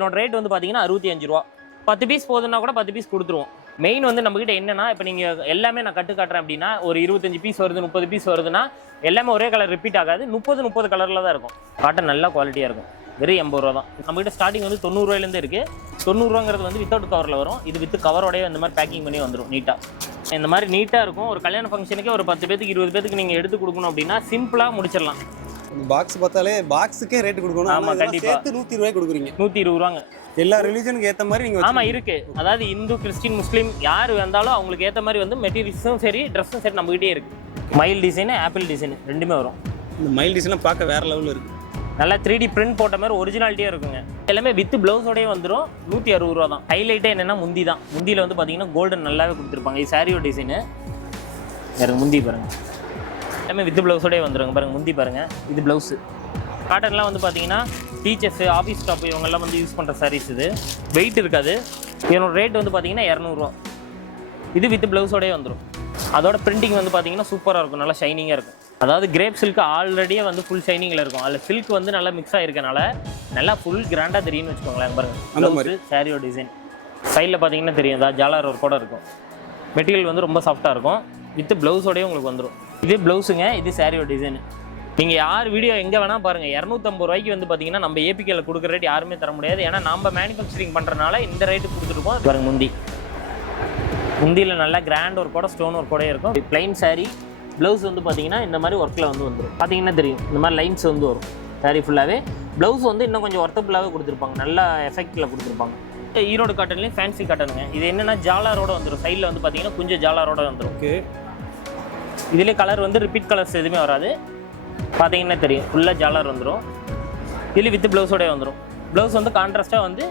இதனோட ரேட் வந்து பார்த்தீங்கன்னா 65 ரூபா. 10 பீஸ் போதுன்னா கூட 10 பீஸ் கொடுத்துருவோம். மெயின் வந்து நம்மகிட்ட என்னன்னா, இப்போ நீங்கள் எல்லாமே நான் கட்டு காட்டுறேன் அப்படின்னா ஒரு 25 பீஸ் வருது 30 பீஸ் வருதுன்னா எல்லாமே ஒரே கலர் ரிப்பீட் ஆகாது. 30 கலரில் தான் இருக்கும். காட்டன் நல்லா குவாலிட்டியாக இருக்கும். வெறும் 80 ரூபா தான். நம்மகிட்ட ஸ்டார்டிங் வந்து 90 ரூபாயிலேருந்து இருக்குது. 90 ரூபாங்கிறது வந்து வித்தவுட் கவரில் வரும். இது வித் கவரோடய இந்த மாதிரி பேக்கிங் பண்ணி வந்துடும் நீட்டாக. இந்த மாதிரி நீட்டாக இருக்கும். ஒரு கல்யாண ஃபங்க்ஷனுக்கே ஒரு 10 பேத்துக்கு 20 பேத்துக்கு நீங்கள் எடுத்து கொடுக்கணும் அப்படின்னா சிம்பிளாக முடிச்சிடலாம். பாக்ஸ் பார்த்தாலே பாக்ஸுக்கே ரேட் கொடுக்கணும். ஆமா கண்டிப்பா. 100 ரூபாய் கொடுக்குறீங்க. 120 ரூபாங்க. எல்லா ரிலிஜனுக்கு ஏற்ற மாதிரி நீங்கள் ஆமா இருக்கு. அதாவது இந்து கிறிஸ்டின் முஸ்லீம் யார் வந்தாலும் அவங்களுக்கு ஏற்ற மாதிரி வந்து மெட்டீரியல்ஸும் சரி ட்ரெஸ்ஸும் சரி நம்மகிட்டே இருக்கு. மயில் டிசைனு ஆப்பிள் டிசைனு ரெண்டுமே வரும். இந்த மயில் டிசைன்லாம் பார்க்க வேற லெவலில் இருக்குது. நல்லா 3D பிரிண்ட் போட்ட மாதிரி ஒரிஜினாலிட்டியாக இருக்குங்க. எல்லாமே வித் ப்ளவுஸோடய வந்துடும். 160 ரூபா தான். ஹைலைட்டே என்னென்னா முந்தி தான். முந்தியில் வந்து பார்த்தீங்கன்னா கோல்டன் நல்லாவே கொடுத்துருப்பாங்க. இது சாரியோட டிசைனு பாருங்க. முந்தி பாருங்கள் எல்லாமே வித் ப்ளவுஸோடய வந்துடுங்க. பாருங்கள் முந்தி பாருங்கள். இது ப்ளவுஸு. காட்டன்லாம் வந்து பார்த்தீங்கன்னா டீச்சர்ஸு ஆஃபீஸ் ஸ்டாஃப் இவங்கெல்லாம் வந்து யூஸ் பண்ணுற சாரீஸ். இது வெயிட் இருக்காது. இதனோட ரேட் வந்து பார்த்தீங்கன்னா 200 ரூபா. இது வித் ப்ளவுஸோடய வந்துடும். அதோட பிரிண்டிங் வந்து பார்த்தீங்கன்னா சூப்பராக இருக்கும். நல்லா ஷைனிங்காக இருக்கும். அதாவது கிரேப் சில்க் ஆல்ரெடியே வந்து ஃபுல் ஷைனிங்கில் இருக்கும். அதில் சில்க் வந்து நல்லா மிக்ஸ் ஆகிருக்கனால நல்லா ஃபுல் கிராண்டாக தெரியும்னு வச்சுக்கோங்களேன். பாருங்கள் ப்ளவுஸு சாரியோட டிசைன் சைடில் பார்த்தீங்கன்னா தெரியும். அதாவது ஜாலார் ஒரு கூட இருக்கும். மெட்டீரியல் வந்து ரொம்ப சாஃப்டாக இருக்கும். வித் ப்ளவுஸோடய உங்களுக்கு வந்துடும். இது ப்ளவுஸுங்க. இது சாரியோட டிசைனு. நீங்கள் யார் வீடியோ எங்கே வேணால் பாருங்கள். 250 ரூபாய்க்கு வந்து பார்த்தீங்கன்னா நம்ம ஏபிகேல கொடுக்குற ரேட் யாருமே தர முடியாது. ஏன்னா நம்ம மேனுஃபேக்சரிங் பண்ணுறதுனால இந்த ரேட்டு கொடுத்துருக்கோம். பாருங்க முந்தியில் நல்லா கிராண்ட் ஒர்க்கோட ஸ்டோன் ஒர்க்கோட இருக்கும். பிளைன் சாரீ. ப்ளவுஸ் வந்து பார்த்தீங்கன்னா இந்த மாதிரி ஒர்க்கில் வந்து வந்துடும். பார்த்தீங்கன்னா தெரியும் இந்த மாதிரி லைன்ஸ் வந்து வரும் சாரீ ஃபுல்லாகவே. ப்ளவுஸ் வந்து இன்னும் கொஞ்சம் ஒர்த்தபுளாகவே கொடுத்துருப்பாங்க. நல்லா எஃபெக்டில் கொடுத்துருப்பாங்க. ஈரோடு காட்டன்லேயும் ஃபேன்சி காட்டனுங்க. இது என்னென்னா ஜாலாரோட வந்துடும். சைடில் வந்து பார்த்தீங்கன்னா கொஞ்சம் ஜாலாரோட வந்துடும். ஓகே. இதுலேயே கலர் வந்து ரிப்பீட் கலர்ஸ் எதுவுமே வராது. பார்த்தீங்கன்னா தெரியும் ஃபுல்லாக ஜாலர் வந்துடும். இதில் வித் ப்ளவுஸோடய வந்துடும். ப்ளவுஸ் வந்து கான்ட்ராஸ்ட்டாக வந்து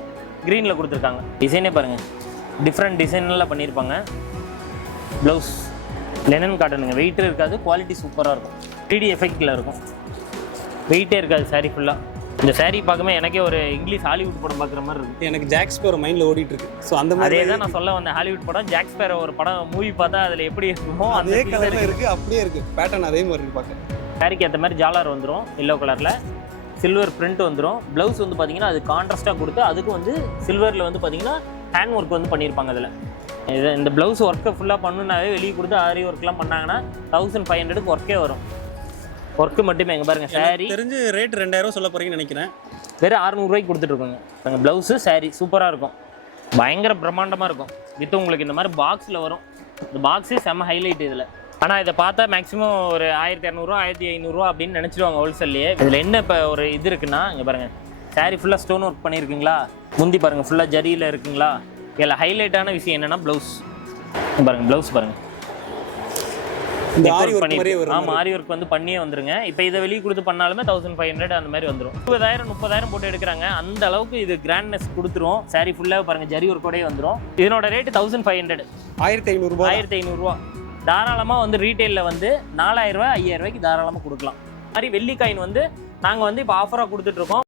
க்ரீனில் கொடுத்துருக்காங்க. டிசைனே பாருங்கள் டிஃப்ரெண்ட் டிசைன்லாம் பண்ணியிருப்பாங்க. Blouse linen காட்டனுங்க. வெயிட்டே இருக்காது. குவாலிட்டி சூப்பராக இருக்கும். 3D எஃபெக்டில் இருக்கும். வெயிட்டே இருக்காது சாரீ ஃபுல்லாக. இந்த சாரீ பார்க்கும்போது எனக்கே ஒரு இங்கிலீஷ் ஹாலிவுட் படம் பார்க்குற மாதிரி இருக்குது. எனக்கு ஜாக் ஸ்பேரோ மைண்டில் ஓடிட்டு இருக்கு. ஸோ அந்த மாதிரி அதே தான் நான் சொல்ல வந்தேன். ஹாலிவுட் படம் ஜாக் ஸ்பேரோ ஒரு படம் மூவி பார்த்தா அதில் எப்படி இருக்குமோ அதே கலரில் இருக்குது. அப்படியே இருக்குது. பேட்டர்ன் அதே மாதிரி இருக்குது பார்க்க. சாரிக்கு ஏற்ற மாதிரி ஜாலர் வந்துடும். எல்லோ கலரில் சில்வர் பிரிண்ட் வந்துடும். ப்ளவுஸ் வந்து பார்த்தீங்கன்னா அது கான்ட்ராஸ்ட்டாக கொடுத்து அதுக்கு வந்து சில்வரில் வந்து பார்த்தீங்கன்னா ஹேண்ட் ஒர்க் வந்து பண்ணியிருப்பாங்க. அதில் இது இந்த ப்ளவுஸ் ஒர்க்கை ஃபுல்லாக பண்ணுனாவே வெளியே கொடுத்து ஆரி ஒர்க்லாம் பண்ணாங்கன்னா 1500க்கு ஒர்க்கே வரும். ஒர்க்கு மட்டுமே. எங்கே பாருங்கள் சாரீ தெரிஞ்சு ரேட் 2000 சொல்ல போகிறீங்கன்னு நினைக்கிறேன். வெறும் 600 ரூபாய்க்கு கொடுத்துட்ருக்கோங்க. நாங்கள் ப்ளவுஸு சாரீ சூப்பராக இருக்கும். பயங்கர பிரம்மாண்டமாக இருக்கும். வித் உங்களுக்கு இந்த மாதிரி பாக்ஸில் வரும். இந்த பாக்ஸு செம்ம ஹைலைட் இதில். ஆனால் இதை பார்த்தா மேக்ஸிமம் ஒரு 1200 1500 அப்படின்னு நினச்சிடுவாங்க ஹோல்சேல்லையே. இதில் என்ன இப்போ ஒரு இது இருக்குன்னா இங்கே பாருங்கள் சாரீ ஃபுல்லாக ஸ்டோன் ஒர்க் பண்ணியிருக்குங்களா. முந்தி பாருங்கள் ஃபுல்லாக ஜரியில் இருக்குங்களா. இதில் ஹைலைட்டான விஷயம் என்னென்னா ப்ளவுஸ் பாருங்கள். ப்ளவுஸ் பாருங்கள் ஆமாம் ஆரி ஒர்க் வந்து பண்ணியே வந்துருங்க. இப்போ இதை வெளியே கொடுத்து பண்ணாலுமே 1500 அந்த மாதிரி வந்துடும். 20,000 30,000 போட்டு எடுக்கிறாங்க. அந்த அளவுக்கு இது கிராண்ட்னஸ் கொடுத்துரும். சாரீ ஃபுல்லாக பாருங்கள் ஜரி ஒர்க்கோடயே வந்துடும். இதனோட ரேட்டு 1500 1500 ரூபா. தாராளமாக வந்து ரீட்டெயிலில் வந்து 4000 ரூபாய் 5000 ரூபாய்க்கு தாராளமாக கொடுக்கலாம். மாதிரி வெள்ளி காயின் வந்து நாங்கள் வந்து இப்போ ஆஃபராக கொடுத்துட்ருக்கோம்.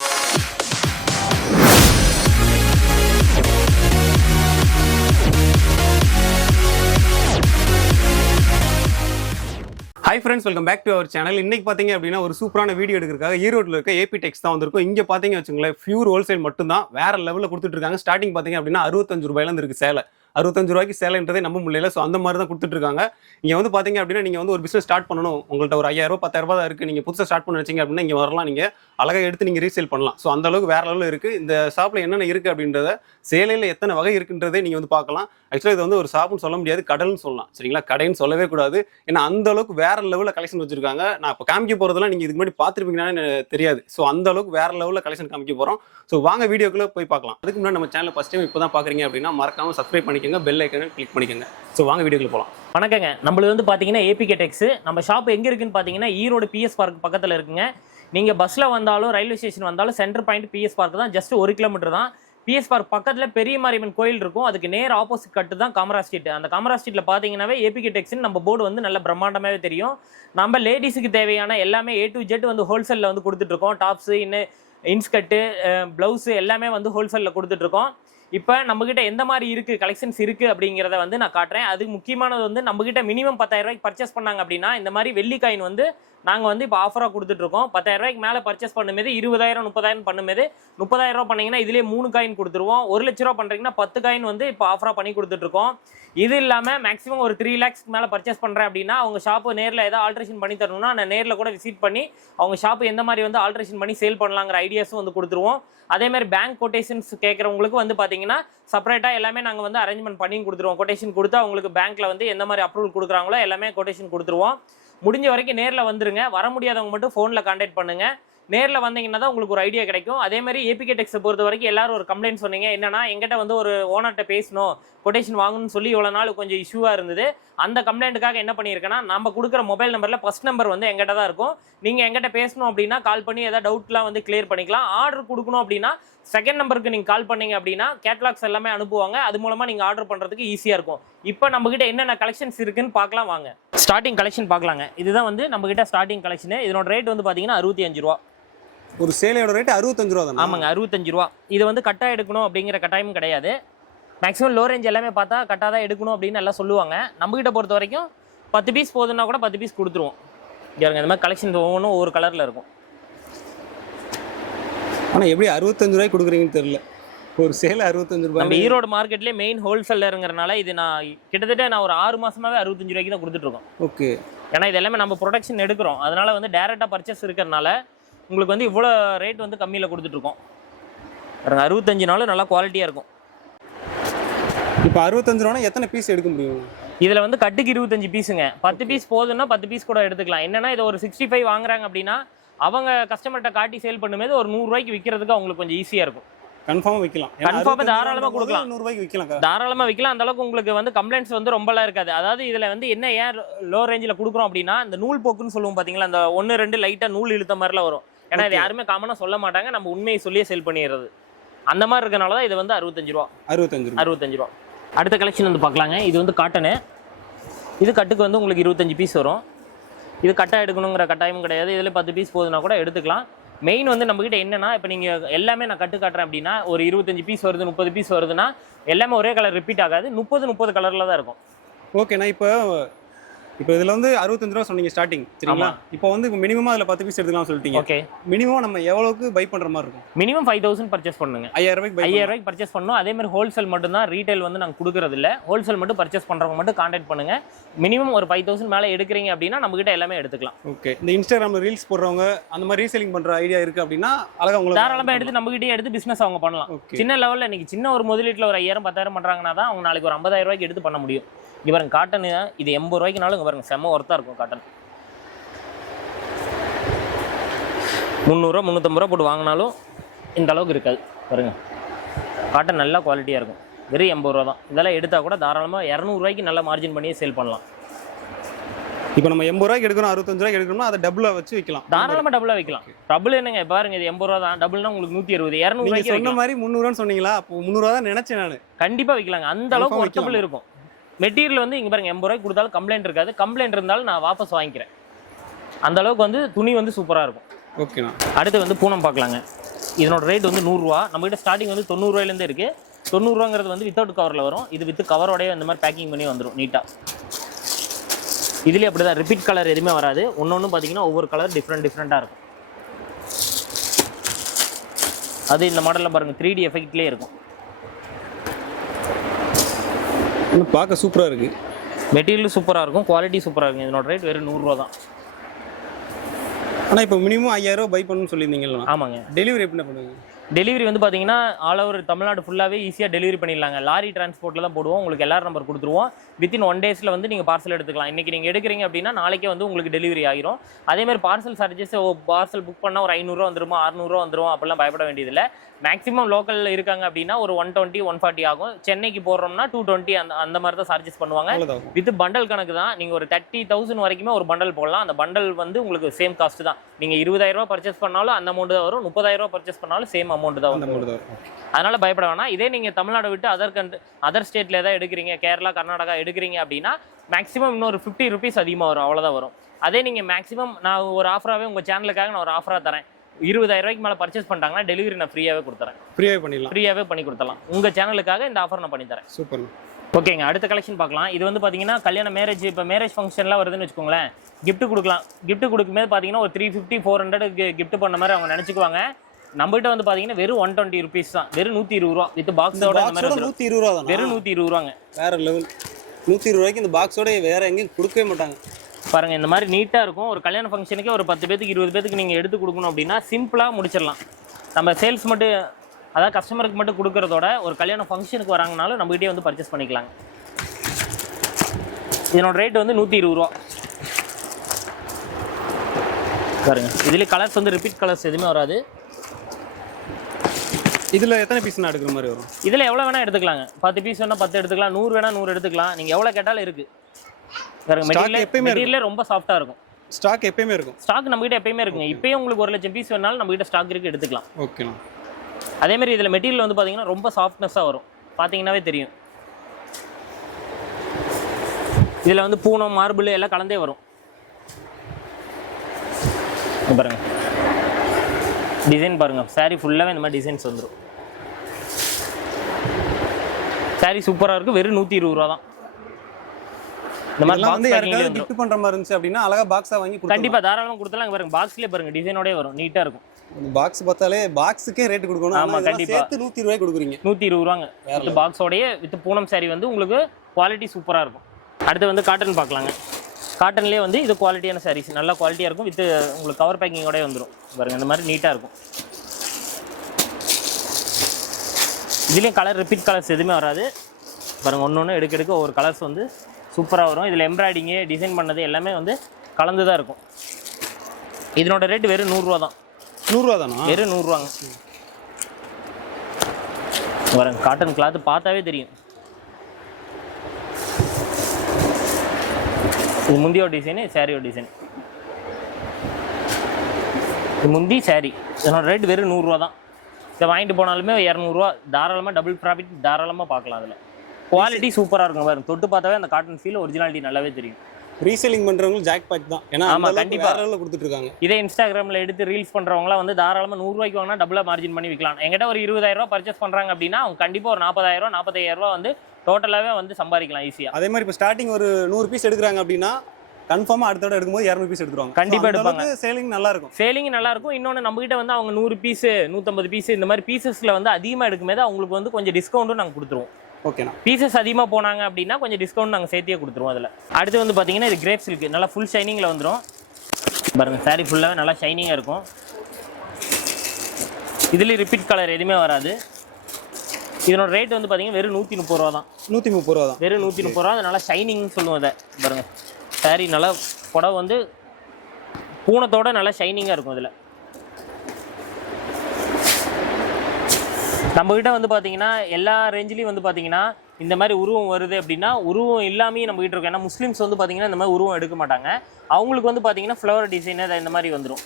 Hi friends, welcome back to our channel. இன்னைக்கு பார்த்தீங்க அப்படின்னா ஒரு சூப்பரான வீடியோ எடுக்கிறதுக்காக ஈரோட்டில் இருக்க ஏபி டெக்ஸ் தான் வந்திருக்கும். இங்கே பார்த்தீங்க வச்சுங்களேன் பியூர் ஹோல்சேல் மட்டும்தான் வேற லெவலில் கொடுத்துட்ருக்காங்க. ஸ்டார்டிங் பார்த்தீங்க அப்படின்னா 65 ரூபாயிலேருந்து இருக்குது சேலை. 65 ரூபாய்க்கு சேலைன்றதே நம்ப முடியல. ஸோ அந்த மாதிரி தான் கொடுத்துட்ருக்காங்க. இங்கே வந்து பார்த்தீங்க அப்படின்னா நீங்கள் வந்து ஒரு பிஸ்னஸ் ஸ்டார்ட் பண்ணணும். உங்கள்கிட்ட ஒரு 5000 10,000 தான் இருக்குது. நீங்கள் புதுசாக ஸ்டார்ட் பண்ண வச்சிங்க அப்படின்னா இங்கே வரலாம். நீங்கள் அழகாக எடுத்து நீங்கள் ரீசேல் பண்ணலாம். ஸோ அந்த அளவுக்கு வேற லெவலில் இருக்குது. இந்த ஷாப்பில் என்னென்ன இருக்குது அப்படின்றத சேலையில் எத்தனை வகை இருக்குன்றதே நீங்கள் வந்து பார்க்கலாம். ஆக்சுவலாக இது வந்து ஒரு ஷாப்புன்னு சொல்ல முடியாது, கடல்னு சொல்லலாம். சரிங்களா, கடைன்னு சொல்லவே கூடாது. ஏன்னா அந்த அளவுக்கு வேற லெவலில் கலெக்ஷன் வச்சிருக்காங்க. நான் இப்போ காமிக்க போகிறதெல்லாம் நீங்கள் இதுக்கு முன்னாடி பார்த்துருப்பீங்கன்னு தெரியாது. ஸோ அந்த அளவுக்கு வேற லெவலில் கலெக்ஷன் காமிக்க போகிறோம். ஸோ வாங்க வீடியோக்குள்ளே போய் பார்க்கலாம். அதுக்கு முன்னாடி நம்ம சேனல் ஃபஸ்ட் டைம் இப்போ தான் பார்க்குறீங்க அப்படின்னா மறக்காமல் சப்ஸ்கிரைப் பண்ணிக்கோங்க, பெல் ஐக்கனை கிளிக் பண்ணிக்கோங்க. ஸோ வாங்க வீடியோக்குள்ள போகலாம். வணக்கங்க. நம்மளுக்கு வந்து பார்த்தீங்கன்னா ஏபிகே டெக்ஸ். நம்ம ஷாப் எங்கே இருக்குன்னு பார்த்தீங்கன்னா ஈரோடு பிஎஸ் பார்க் பக்கத்தில் இருக்குங்க. நீங்கள் பஸ்ஸில் வந்தாலும் ரயில்வே ஸ்டேஷன் வந்தாலும் சென்டர் பாயிண்ட் பிஎஸ் பார்க் தான். ஜஸ்ட் 1 கிலோமீட்டர் தான். பிஎஸ் பார்க் பக்கத்தில் பெரிய மாரியம்மன் கோயில் இருக்கும். அதுக்கு நேர் ஆப்போசிட் கட்டு தான் காமரா ஸ்ட்ரீட். அந்த காமரா ஸ்ட்ரீட்டில் பார்த்தீங்கன்னாவே ஏபிகே டெக்ஸ்னு நம்ம போர்டு வந்து நல்ல பிரம்மாண்டமாகவே தெரியும். நம்ம லேடிஸுக்கு தேவையான எல்லாமே A to Z வந்து ஹோல்சேலில் வந்து கொடுத்துட்ருக்கோம். டாப்ஸு, இன்ஸ்கட்டு, ப்ளவுஸு எல்லாமே வந்து ஹோல்சேலில் கொடுத்துட்ருக்கோம். இப்போ நம்மகிட்ட எந்த மாதிரி இருக்கு கலெக்ஷன்ஸ் இருக்கு அப்படிங்கிறத வந்து நான் காட்டுறேன். அது முக்கியமானது வந்து நம்மகிட்ட மினிமம் 10,000 ரூபாய்க்கு பர்ச்சேஸ் பண்ணாங்க அப்படின்னா இந்த மாதிரி வெள்ளி காயின் வந்து நாங்கள் வந்து இப்போ ஆஃபராக கொடுத்துட்டு இருக்கோம். 10,000 ரூபாய்க்கு மேலே பர்ச்சேஸ் பண்ணும்போது 20,000 30,000 பண்ணும்போது 30,000 ரூபா பண்ணீங்கன்னா இதுலேயே 3 காயின் கொடுத்துருவோம். 1 லட்ச ரூபா பண்ணுறீங்கன்னா 10 காயின் வந்து இப்போ ஆஃபராக பண்ணி கொடுத்துட்டு இருக்கோம். இது இல்லாமல் மேக்ஸிமம் ஒரு 3 lakhsக்கு மேலே பர்ச்சேஸ் பண்ணுறேன் அப்படின்னா அவங்க ஷாப்பு நேரில் ஏதாவது ஆல்ட்ரேஷன் பண்ணி தரணும்னா நான் நேரில் கூட விசிட் பண்ணி அவங்க ஷாப்பு எந்த மாதிரி வந்து ஆல்ட்ரேஷன் பண்ணி சேல் பண்ணலாங்கிற ஐடியாஸும் வந்து கொடுத்துருவோம். அதே மாதிரி பேங்க் கொட்டேஷன்ஸ் கேட்குறவங்களுக்கு வந்து பார்த்தீங்கன்னா செப்பரேட்டாக எல்லாமே நாங்கள் வந்து அரேஞ்ச்மெண்ட் பண்ணி கொடுத்துருவோம். கொட்டேஷன் கொடுத்து அவங்களுக்கு பேங்க்கில் வந்து எந்த மாதிரி அப்ரூவல் கொடுக்குறாங்களோ எல்லாமே கொட்டேஷன் கொடுத்துருவோம். முடிஞ்ச வரைக்கும் நேரில் வந்துருங்க. வர முடியாதவங்க மட்டும் ஃபோனில் கான்டாக்ட் பண்ணுங்கள். நேரில் வந்தீங்கன்னா தான் உங்களுக்கு ஒரு ஐடியா கிடைக்கும். அதே மாதிரி ஏபிகே டெக்ஸை பொறுத்த வரைக்கும் எல்லாரும் ஒரு கம்ப்ளைண்ட் சொன்னீங்க. என்னன்னா எங்கிட்ட வந்து ஒரு ஓனர்கிட்ட பேசணும், கொட்டேஷன் வாங்கணும்னு சொல்லி இவ்வளோ நாள் கொஞ்சம் இஷ்யூவாக இருந்தது. அந்த கம்ப்ளைண்ட்டுக்காக என்ன பண்ணியிருக்கேன்னா நம்ம கொடுக்குற மொபைல் நம்பரில் ஃபர்ஸ்ட் நம்பர் வந்து எங்கிட்ட தான் இருக்கும். நீங்கள் எங்கிட்ட பேசணும் அப்படின்னா கால் பண்ணி ஏதாவது டவுட்லாம் வந்து கிளியர் பண்ணிக்கலாம். ஆர்டர் கொடுக்கணும் அப்படின்னா செகண்ட் நம்பருக்கு நீங்கள் கால் பண்ணீங்க அப்படின்னா கேட்லாக்ஸ் எல்லாமே அனுப்புவாங்க. அது மூலமாக நீங்கள் ஆர்டர் பண்ணுறதுக்கு ஈஸியாக இருக்கும். இப்போ நம்மகிட்ட என்னென்ன கலெக்ஷன்ஸ் இருக்குன்னு பார்க்கலாம் வாங்க. ஸ்டார்டிங் கலெக்ஷன் பார்க்கலாங்க. இதுதான் வந்து நம்மகிட்ட ஸ்டார்டிங் கலெக்ஷன். இதனோட ரேட் வந்து பார்த்தீங்கன்னா 65 ரூபா. ஒரு சேலையோட ரேட் 65 ரூபா தான். ஆமாங்க, 65 ரூபா. இது வந்து கட்டா எடுக்கணும் அப்படிங்கிற கட்டாயமும் கிடையாது. மேக்ஸிமம் லோ ரேஞ்ச் எல்லாமே பார்த்தா கட்டா தான் எடுக்கணும் அப்படின்னு எல்லாம் சொல்லுவாங்க. நம்மகிட்ட பொறுத்த வரைக்கும் 10 பீஸ் போதுன்னா கூட 10 பீஸ் கொடுத்துருவோம். இந்த மாதிரி கலெக்ஷன் ஒவ்வொன்றும் ஒவ்வொரு கலரில் இருக்கும். ஆனால் எப்படி 65 ரூபாய்க்கு கொடுக்குறீங்கன்னு தெரியல. ஒரு சேலை 65 ரூபாய். நம்ம ஈரோடு மார்க்கெட்லேயே மெயின் ஹோல்சேலருங்கிறனால இது நான் கிட்டத்தட்ட நான் ஒரு 6 மாசமாவே 65 ரூபாய்க்கு தான் கொடுத்துட்ருக்கோம். ஓகே. ஏன்னா இது எல்லாமே நம்ம ப்ரொடக்ஷன் எடுக்கிறோம். அதனால வந்து டேரெக்டாக பர்ச்சேஸ் இருக்கிறனால உங்களுக்கு வந்து இவ்வளோ ரேட் வந்து கம்மியில் கொடுத்துட்ருக்கோம். 65 நாளும் நல்லா குவாலிட்டியாக இருக்கும். இப்போ 65 ரூபானா எத்தனை பீஸ் எடுக்க முடியும்? இதில் வந்து கட்டுக்கு 25 பீஸுங்க. 10 பீஸ் போதுன்னா 10 பீஸ் கூட எடுத்துக்கலாம். என்னன்னா இதை ஒரு 65 வாங்குறாங்க அப்படின்னா அவங்க கஸ்டமர்கிட்ட காட்டி சேல் பண்ணும்போது ஒரு 100 ரூபாய்க்கு விற்கிறதுக்கு அவங்களுக்கு கொஞ்சம் ஈஸியாக இருக்கும். கன்ஃபார்மாக விற்கலாம். கன்ஃபார்மாக தாராளமாக கொடுக்கலாம். 100 ரூபாய்க்கு விற்கலாம். தாராளமாக விற்கலாம். அந்த அளவுக்கு உங்களுக்கு வந்து கம்ப்ளைண்ட்ஸ் வந்து ரொம்பலாம் இருக்காது. அதாவது இதில் வந்து என்ன ஏன் லோ ரேஞ்சில் கொடுக்குறோம் அப்படின்னா இந்த நூல் போக்குன்னு சொல்லுவோம் பார்த்தீங்களா, அந்த 1 2 லைட்டாக நூல் இழுத்த மாதிரிலாம் வரும். ஏன்னா இது யாருமே காமனாக சொல்ல மாட்டாங்க. நம்ம உண்மையை சொல்லியே சேல் பண்ணிடுறது. அந்த மாதிரி இருக்கனால தான் இது வந்து 65 ரூபா. 65 ரூபா. அடுத்த கலெக்ஷன் வந்து பார்க்கலாங்க. இது வந்து காட்டனு. இது கட்டுக்கு வந்து உங்களுக்கு 25 பீஸ் வரும். இது கட்டா எடுக்கணுங்கிற கட்டாயமும் கிடையாது. இதில் 10 பீஸ் போதுன்னா கூட எடுத்துக்கலாம். மெயின் வந்து நம்மகிட்ட என்னன்னா இப்போ நீங்கள் எல்லாமே நான் கட்டு காட்டுறேன் அப்படின்னா ஒரு 25 பீஸ் வருது 30 பீஸ் வருதுன்னா எல்லாமே ஒரே கலர் ரிப்பீட் ஆகாது. 30 கலரில் தான் இருக்கும். ஓகேண்ணா. இப்போ இதில் வந்து 65 ரூபா சொன்னீங்க ஸ்டார்டிங், சரிங்களா? இப்போ வந்து இப்போ மினிமமாக அதில் 10 பீஸ் எடுத்துக்கலாம் சொல்லிட்டீங்க. ஓகே. மினிமம் நம்ம எவ்வளோக்கு பை பண்ணுற மாதிரி இருக்கும்? மினிமம் 5,000 பர்ச்சேஸ் பண்ணுங்க. 5,000 ரூபாய்க்கு பர்ச்சேஸ் பண்ணணும். அதே மாதிரி ஹோல்சேல் மட்டும் தான், ரீட்டைல் வந்து நாங்கள் கொடுக்குறது இல்லை. ஹோல்சேல் மட்டும் பர்ச்சேஸ் பண்ணுறவங்க மட்டும் கான்டாக்ட் பண்ணுங்க. மினிமம் ஒரு 5,000 மேலே எடுக்கிறீங்க அப்படின்னா நம்மகிட்ட எல்லாமே எடுத்துக்கலாம். ஓகே. இந்த இன்ஸ்டாகிராமில் ரீல்ஸ் போடுறவங்க அந்த மாதிரி ரீசேலிங் பண்ணுற ஐடியா இருக்குது அப்படின்னா அழகாக உங்களுக்கு தாராளமாக எடுத்து நம்மகிட்டே எடுத்து பிஸ்னஸ் அவங்க பண்ணலாம். சின்ன லெவலில் இன்னைக்கு சின்ன ஒரு முதலீட்டில் ஒரு 5,000 10,000 பண்ணுறாங்கன்னா தான் அவங்க நாளைக்கு ஒரு 50,000 ரூபாய்க்கு எடுத்து பண்ண முடியும். இங்கே பாருங்க காட்டன், இது 80 ரூபாய்க்குனாலும் இங்கே பாருங்க செம்ம ஒர்த்தாக இருக்கும். காட்டன் 300 350 ரூபா போட்டு வாங்கினாலும் இந்த அளவுக்கு இருக்காது. பாருங்க காட்டன் நல்லா குவாலிட்டியாக இருக்கும். வெறும் 80 ரூபா தான். இதெல்லாம் எடுத்தால் கூட தாராளமாக 200 ரூபாய்க்கு நல்லா மார்ஜின் பண்ணியே சேல் பண்ணலாம். இப்போ நம்ம 80 ரூபாய்க்கு எடுக்கணும், 65 ரூபாய்க்கு எடுக்கணும்னா அதை டபுளாக வச்சு விற்கலாம். தாராளமாக டபுளாக விற்கலாம். டபுள் என்னங்க பாருங்க, இது 80 ரூபா தான். டபுள்னா உங்களுக்கு 160 200 ரூபாய்க்கு சொன்ன மாதிரி 300 சொன்னீங்களா? அப்போ 300 ரூபா தான் நினைச்சேன் நான். கண்டிப்பாக விற்கலாங்க. அந்த அளவுக்கு ஒர்த்தபிள் இருக்கும். மெட்டீரியல் வந்து இங்கே பாருங்க 80 ரூபாய்க்கு கொடுத்தாலும் கம்ப்ளைண்ட் இருக்காது. கம்ப்ளைண்ட் இருந்தாலும் நான் வாபஸ் வாங்கிக்கிறேன். அந்த அளவுக்கு வந்து துணி வந்து சூப்பராக இருக்கும். ஓகேண்ணா. அடுத்து வந்து பூனம் பார்க்கலாங்க. இதனோட ரேட் வந்து 100 ரூபா. நம்மகிட்ட ஸ்டார்டிங் வந்து 90 ரூபாயிலேருந்து இருக்குது. 90 ரூபாங்கிறது வந்து வித்தவுட் கவரில் வரும். இது வித் கவரோடய இந்த மாதிரி பேக்கிங் பண்ணி வந்துடும் நீட்டாக. இதுலேயே அப்படி தான் ரிப்பீட் கலர் எதுவுமே வராது. ஒன்று பார்த்தீங்கன்னா ஒவ்வொரு கலர் டிஃப்ரெண்ட்டாக இருக்கும். அது இந்த மாடலில் பாருங்கள் 3D எஃபெக்ட்லேயே இருக்கும். பார்க்க சூப்பராக இருக்குது. மெட்டீரியல் சூப்பராக இருக்கும். குவாலிட்டி சூப்பராக இருக்கும். இதனோட ரேட் வெறும் 100 ரூபா தான். ஆனால் இப்போ மினிமம் 5,000 ரூபா பை பண்ணணும்னு சொல்லியிருந்தீங்களா? ஆமாங்க. டெலிவரி எப்படி பண்ணுவீங்க? டெலிவரி வந்து பார்த்தீங்கன்னா ஆல் ஓவர் தமிழ்நாடு ஃபுல்லாகவே ஈஸியாக டெலிவரி பண்ணிடலாங்க. லாரி டிரான்ஸ்போர்ட்டில் தான் போடுவோம். உங்களுக்கு எல்லாரும் நம்பர் கொடுத்துருவோம். வித்தின் 1 டேஸில் வந்து நீங்கள் பார்சல் எடுத்துக்கலாம். இன்றைக்கி நீங்கள் எடுக்கிறீங்க அப்படின்னா நாளைக்கே வந்து உங்களுக்கு டெலிவரி ஆகிரும். அதேமாதிரி பார்சல் சார்ஜஸ் பார்சல் புக் பண்ணால் ஒரு 500 ரூபா வந்துருமா 600 ரூபா வந்துடும். அப்படிலாம் பயப்பட வேண்டியதில்லை. மேக்ஸிமம் லோக்கலில் இருக்காங்க அப்படின்னா ஒரு 120 140 ஆகும். சென்னைக்கு போடுறோம்னா 220 அந்த மாதிரி தான் சார்ஜஸ் பண்ணுவாங்க. வித் பண்டல் கணக்கு தான். நீங்கள் ஒரு 30,000 வரைக்குமே ஒரு பண்டல் போடலாம். அந்த பண்டல் வந்து உங்களுக்கு சேம் காஸ்ட் தான். நீங்கள் 20,000 ரூபா பர்ச்சேஸ் பண்ணாலும் அந்த அமௌண்ட் தான் வரும். 30,000 ரூபா பர்ச்சேஸ் பண்ணாலும் சேம் அமௌண்ட் தான் வரும். அதனால பயப்பட வேணாம். இதே நீங்கள் தமிழ்நாடு விட்டு அதர் ஸ்டேட்டில் ஏதாவது எடுக்கிறீங்க, கேரளா கர்நாடகா எடுக்கிறீங்க அப்படின்னா மேக்ஸிமம் இன்னொரு 50 ருபீஸ் அதிகமாக வரும். அவ்வளோதான் வரும். அதே நீங்கள் மேக்ஸிமம் நான் ஒரு ஆஃபராகவே உங்கள் சேனலுக்காக நான் ஒரு ஆஃபராக தரேன். 20,000 ரூபாய்க்கு மேலே பர்ச்சேஸ் பண்ணிட்டாங்கன்னா டெலிவரி நான் ஃப்ரீயாகவே கொடுத்துறேன். ஃப்ரீயாகவே பண்ணி கொடுத்துடலாம். உங்கள் சேனலுக்காக இந்த ஆஃபர் நான் பண்ணித்தரேன். சூப்பர். ஓகேங்க, அடுத்த கலெக்ஷன் பார்க்கலாம். இது வந்து பார்த்தீங்கன்னா கல்யாண மேரேஜ், இப்போ மேரேஜ் ஃபங்க்ஷன்லாம் வருதுன்னு வச்சுக்கோங்களேன், gift கொடுக்கலாம். gift கொடுக்கும்போது பார்த்தீங்கன்னா ஒரு 350-400 gift பண்ண மாதிரி அவங்க நினச்சிக்குவாங்க. நம்மகிட்ட வந்து பார்த்தீங்கன்னா வெறும் 120 ருபீஸ் தான், வெறும் 120 ரூபா வித் பாக்ஸோட. இந்த மாதிரி 120 ரூபா தான், வெறும் 120 ரூபாங்க. வேற லெவல். 120 ரூபாய்க்கு இந்த பாக்ஸோட வேற எங்கேயும் கொடுக்கவே மாட்டாங்க பாருங்க. இந்த மாதிரி நீட்டாக இருக்கும். ஒரு கல்யாண ஃபங்க்ஷனுக்கே ஒரு 10 பேத்துக்கு 20 பேத்துக்கு நீங்கள் எடுத்து கொடுக்கணும் அப்படின்னா சிம்பிளாக முடிச்சிடலாம். நம்ம சேல்ஸ் மட்டும், அதாவது கஸ்டமருக்கு மட்டும் கொடுக்கறதோட ஒரு கல்யாண ஃபங்க்ஷனுக்கு வராங்கனாலும் நம்மகிட்டே வந்து பர்ச்சேஸ் பண்ணிக்கலாங்க. இதனோட ரேட் வந்து 120 ரூபா. பாருங்க, இதுலேயே கலர்ஸ் வந்து ரிப்பீட் கலர்ஸ் எதுவுமே வராது. இதில் எத்தனை பீஸ் நான் எடுக்கிற மாதிரி வரும்? இதில் எவ்வளோ வேணால் எடுத்துக்கலாங்க. 10 பீஸ் வேணால் 10 எடுத்துக்கலாம், 100 வேணால் 100 எடுத்துக்கலாம். நீங்கள் எவ்வளோ கேட்டாலும் இருக்குது. பாருங்க, மெட்டீரியல் ரொம்ப சாஃப்டாக இருக்கும். ஸ்டாக் எப்பயுமே இருக்கும். ஸ்டாக் நம்மகிட்ட எப்பயுமே இருக்குங்க. இப்போயும் உங்களுக்கு 1,00,000 பீஸ் வேணாலும் நம்மகிட்ட ஸ்டாக் இருக்குது, எடுத்துக்கலாம். ஓகே. அதேமாதிரி இதில் மெட்டீரியல் வந்து பார்த்தீங்கன்னா ரொம்ப சாஃப்ட்னஸாக வரும், பார்த்தீங்கன்னாவே தெரியும். இதில் வந்து பூனம், மார்பிள் எல்லாம் கலந்தே வரும். பாருங்க டிசைன் பாருங்க, சாரீ ஃபுல்லாகவே இந்த மாதிரி டிசைன்ஸ் வந்துடும். சாரீ சூப்பராக இருக்குது. வெறும் 120 ரூபா தான். இந்த மாதிரி வந்து யாருக்காவது கிஃப்ட் பண்ற மாதிரி இருந்துச்சு அப்படின்னா அழகா பாக்ஸா வாங்கி கொடுத்து கண்டிப்பா தாராளமா கொடுத்தலாம். பாருங்க பாக்ஸ்லயே பாருங்க டிசைனோடே வரும், நீட்டா இருக்கும். பாக்ஸ் பார்த்தாலே பாக்ஸுக்கே ரேட் கொடுக்கணும். ஆமா கண்டிப்பா. சேர்த்து 120 ரூபாய் கொடுக்குறீங்க. 120 ரூபாங்க. இந்த பாக்ஸோடயே வித் பூனம் சாரி வந்து உங்களுக்கு குவாலிட்டி சூப்பரா இருக்கும். அடுத்து வந்து காட்டன் பார்க்கலாங்க. காட்டன்லேயே வந்து இது குவாலிட்டியான சாரீஸ், நல்லா குவாலிட்டியாக இருக்கும். வித் உங்களுக்கு கவர் பேக்கிங்கோடய வந்துடும். பாருங்கள் இந்த மாதிரி நீட்டாக இருக்கும். இதுலேயும் கலர் ரிப்பீட் கலர்ஸ் எதுவுமே வராது. பாருங்கள் ஒன்று ஒன்று எடுக்க ஒவ்வொரு கலர்ஸ் வந்து சூப்பராக வரும். இதில் எம்ப்ராய்டிங்கு, டிசைன் பண்ணது எல்லாமே வந்து கலந்து தான் இருக்கும். இதனோட ரேட் வெறும் 100 ரூபா தான். 100 ரூபா தானா? வெறும் 100 ரூபாங்க. பாருங்க காட்டன் கிளாத் பார்த்தாவே தெரியும். இது முந்தியோட டிசைனு, சாரியோட டிசைன். இது முந்தி சாரி. இதனோட ரேட் வெறும் 100 ரூபா தான். இதை வாங்கிட்டு போனாலுமே 200 ரூபா தாராளமாக, டபுள் ப்ராஃபிட் தாராளமாக பார்க்கலாம். அதில் குவாலிட்டி சூப்பராக இருக்கும். பாருங்க தொட்டு பார்த்தாவே அந்த காட்டன் ஃபீல் ஒரிஜினாலிட்டி நல்லாவே தெரியும். ரீசேலிங் பண்ணுறவங்க ஜாக் பாக் தான். ஏன்னா ஆமாம் கண்டிப்பாக கொடுத்துட்டு இருக்காங்க. இதே இன்ஸ்டாகிராமில் எடுத்து ரீல்ஸ் பண்ணுறவங்களாம் வந்து தாராளமாக 100 ரூபாய்க்கு வாங்கினா டபுளாக மார்ஜின் பண்ணி விற்கலாம். எங்கிட்ட ஒரு 20,000 ரூபா பர்ச்சேஸ் பண்ணுறாங்க அப்படின்னா அவங்க கண்டிப்பாக ஒரு 40,000 45,000 ரூபா வந்து டோட்டலாகவே வந்து சம்பாதிக்கலாம் ஈஸியாக. அதே மாதிரி இப்போ ஸ்டார்டிங் ஒரு 100 பீஸ் எடுக்கிறாங்க அப்படின்னா கன்ஃபார்மாக அடுத்த எடுக்கும்போது 200 பீஸ் எடுத்துருவாங்க. கண்டிப்பாக எடுப்பாங்க. சேலிங் நல்லா இருக்கும். சேலிங் நல்லா இருக்கும். இன்னொன்று நம்மகிட்ட வந்து அவங்க 100 பீஸ் 150 பீஸ் இந்த மாதிரி பீசஸில் வந்து அதிகமாக எடுக்கும்போது அவங்களுக்கு வந்து கொஞ்சம் டிஸ்கவுண்ட்டும் நாங்கள் கொடுத்துருவோம். ஓகேண்ணா. பீசஸ் அதிகமாக போனாங்க அப்படின்னா கொஞ்சம் டிஸ்கவுண்ட் நாங்கள் சேர்த்தியே கொடுத்துருவோம். அதில் அடுத்து வந்து பார்த்தீங்கன்னா இது கிரேப் சில்க், நல்லா ஃபுல் ஷைனிங்கில் வந்துடும். பாருங்க சாரி ஃபுல்லாகவே நல்லா ஷைனிங்காக இருக்கும். இதுலேயும் ரிப்பீட் கலர் எதுவுமே வராது. இதனோட ரேட் வந்து பார்த்தீங்கன்னா வெறும் 130 ரூபா தான். 130 ரூபா தான். வெறும் 130 ரூபா. அது நல்லா ஷைனிங்னு சொல்லுவோம். அதை பாருங்க சாரி நல்லா புடவை வந்து பூனத்தோட நல்லா ஷைனிங்காக இருக்கும். இதில் நம்மகிட்ட வந்து பார்த்தீங்கன்னா எல்லா ரேஞ்சிலையும் வந்து பார்த்தீங்கன்னா இந்த மாதிரி உருவம் வருது அப்படின்னா உருவம் இல்லாமையும் நம்மகிட்ட இருக்கும். ஏன்னா முஸ்லீம்ஸ் வந்து பார்த்தீங்கன்னா இந்த மாதிரி உருவம் எடுக்க மாட்டாங்க. அவங்களுக்கு வந்து பார்த்தீங்கன்னா ஃப்ளவர் டிசைன் இந்த மாதிரி வந்துடும்.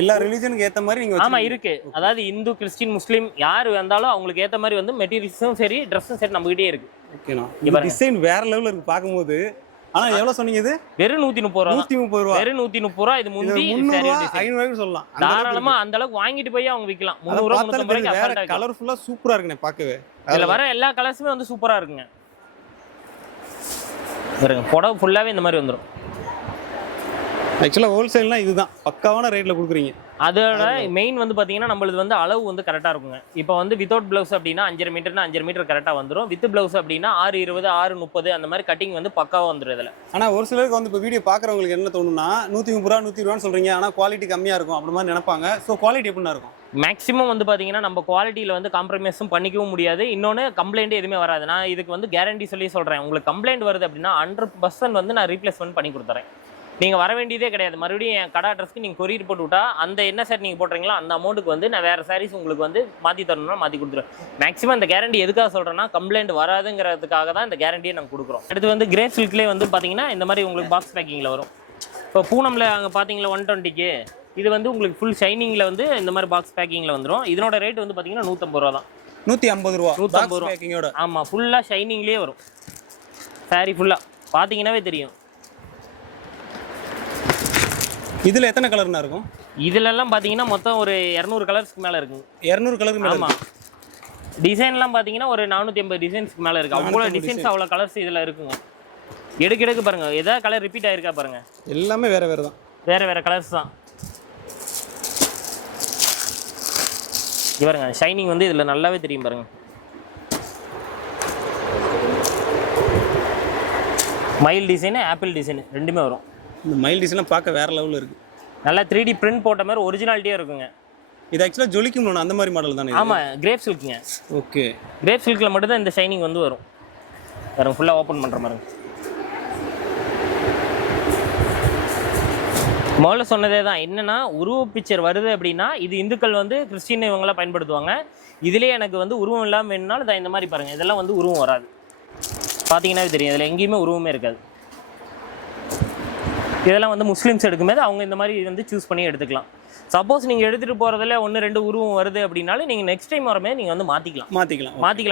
எல்லா ரிலீஜனுக்கு ஏற்ற மாதிரி நீங்கள் ஆமாம் இருக்கு. அதாவது இந்து, கிறிஸ்டின், முஸ்லீம் யார் வந்தாலும் அவங்களுக்கு ஏற்ற மாதிரி வந்து மெட்டீரியல்ஸும் சரி ட்ரெஸ்ஸும் சரி நம்மகிட்டே இருக்கு. ஓகேண்ணா. இந்த டிசைன் வேற லெவலில் இருக்கு பார்க்கும்போது. ஆனால் எவ்வளோ சொன்னீங்க இது? வெறும் 130 ரூபா. 130 ரூபா. வெறும் 130 ரூபா. இது முந்தி 500 சொல்லலாம். தாராளமா அந்த அளவுக்கு வாங்கிட்டு போய் அவங்க விற்கலாம். 300 ரூபா 350 ரூபாய்க்கு. கலர்ஃபுல்லா சூப்பரா இருக்குண்ணே பார்க்கவே. இதுல வர எல்லா கலர்ஸுமே வந்து சூப்பரா இருக்குங்க. பாருங்க புடவை ஃபுல்லாவே இந்த மாதிரி வந்துடும். ஆக்சுவலாக ஹோல்சேல்னா இதுதான் பக்காவான ரேட்டில் கொடுக்குறீங்க. அதோட மெயின் வந்து பார்த்தீங்கன்னா நம்மளுது வந்து அளவு வந்து கரெக்டாக இருக்குங்க. இப்போ வந்து வித்தவுட் ப்ளவுஸ் அப்படின்னா 5.5 மீட்டர்னா 5.5 மீட்டர் கரெக்டாக வந்துடும். வித் ப்ளவுஸ் அப்படின்னா 6.20 6.30 அந்த மாதிரி கட்டிங் வந்து பக்காவாக வந்துடும். இதில் ஆனால் ஒரு சிலருக்கு வந்து இப்போ வீடியோ பார்க்குறவங்களுக்கு என்ன தோணுன்னா 130 ரூபா 120 ரூபான்னு சொல்கிறீங்க, ஆனால் குவாலிட்டி கம்மியாக இருக்கும் அப்படி மாதிரி நினைப்பாங்க. ஸோ குவாலிட்டி எப்படின்னா இருக்கும்? மேக்ஸிமம் வந்து பார்த்தீங்கன்னா நம்ம குவாலிட்டியில் வந்து காம்ப்ரமைஸும் பண்ணிக்கவும் முடியாது. இன்னொன்று கம்ப்ளைண்ட் எதுவுமே வராது. நான் இதுக்கு வந்து கேரண்டி சொல்லி சொல்கிறேன். உங்களுக்கு கம்ப்ளைண்ட் வருது அப்படின்னா 100% வந்து நான் ரீப்ளேஸ்மெண்ட் பண்ணி கொடுத்துறேன். நீங்கள் வர வேண்டியதே கிடையாது. மறுபடியும் என் கடை அட்ரஸ்க்கு நீங்கள் கொரியர் போட்டு விட்டா அந்த என்ன சார் நீங்கள் போட்டுறீங்களோ அந்த அமௌண்ட்டுக்கு வந்து நான் வேறு சாரீஸ் உங்களுக்கு வந்து மாற்றி தரணும்னா மாற்றி கொடுத்துருவேன். மேக்ஸிமம் இந்த கேரண்டி எதுக்காக சொல்கிறேன்னா கம்ப்ளைண்ட் வராதுங்கிறதுக்காக தான் இந்த கேரண்டியை நாங்கள் கொடுக்குறோம். அடுத்து வந்து கிரே சில்க்லேயே வந்து பார்த்தீங்கன்னா இந்த மாதிரி உங்களுக்கு பாக்ஸ் பேக்கிங்கில் வரும். இப்போ பூனமில் அங்கே பார்த்தீங்களா 120க்கு இது வந்து உங்களுக்கு ஃபுல் ஷைனிங்கில் வந்து இந்த மாதிரி பாக்ஸ் பேக்கிங்கில் வந்துடும். இதனோட ரேட் வந்து பார்த்தீங்கன்னா 150 ரூபா தான். 150 ரூபா. 150 ரூபா. ஆமாம் ஃபுல்லாக ஷைனிங்லேயே வரும். சாரி ஃபுல்லாக பார்த்தீங்கன்னாவே தெரியும். இதில் எத்தனை கலர்னா இருக்கும்? இதுலலாம் பார்த்தீங்கன்னா மொத்தம் ஒரு 200 கலர்ஸ்க்கு மேலே இருக்குங்க. 200 கலருக்கு மேலே. ஆமாம். டிசைன்லாம் பார்த்தீங்கன்னா ஒரு 450 டிசைன்ஸ்க்கு மேலே இருக்குது. அவ்வளோ டிசைன்ஸ் அவ்வளோ கலர்ஸ் இதில் இருக்குங்க. எடுக்க பாருங்க, ஏதாவது கலர் ரிப்பீட் ஆயிருக்கா பாருங்க. எல்லாமே வேற வேற தான், வேற கலர்ஸ் தான். இது பாருங்க, ஷைனிங் வந்து இதில் நல்லாவே தெரியும் பாருங்க. மயில் டிசைனு, ஆப்பிள் டிசைனு ரெண்டுமே வரும். இந்த மயில் டிசைன்லாம் பார்க்க வேற லெவலில் இருக்கு. நல்லா 3D பிரிண்ட் போட்ட மாதிரி ஒரிஜினாலிட்டியாக இருக்குங்க. இது ஆக்சுவலாக ஜொலிக்கும் அந்த மாதிரி மாடல் தானே? ஆமாம், கிரேப் சில்க்குங்க. ஓகே, கிரேப் சில்கில் மட்டும்தான் இந்த ஷைனிங் வந்து வரும். பாருங்க, ஃபுல்லாக ஓப்பன் பண்ணுற மாதிரி. முதல்ல சொன்னதே தான், என்னென்னா உருவ பிக்சர் வருது அப்படின்னா இது இந்துக்கள் வந்து கிறிஸ்டின் இவங்களாம் பயன்படுத்துவாங்க. இதுலேயே எனக்கு வந்து உருவம் இல்லாமல் வேணுனாலும் இதை இந்த மாதிரி பாருங்கள், இதெல்லாம் வந்து உருவம் வராது. பார்த்தீங்கன்னாவே தெரியும், இதில் எங்கேயுமே உருவமே இருக்காது. இதெல்லாம் வந்து முஸ்லீம்ஸ் எடுக்கும்போது அவங்க இந்த மாதிரி வந்து சூஸ் பண்ணி எடுத்துக்கலாம். சப்போஸ் நீங்கள் எடுத்துகிட்டு போகிறதுல 1-2 உருவம் வருது அப்படின்னாலும் நீங்கள் நெக்ஸ்ட் டைம் வரமே நீங்கள் வந்து மாற்றிக்கலாம்.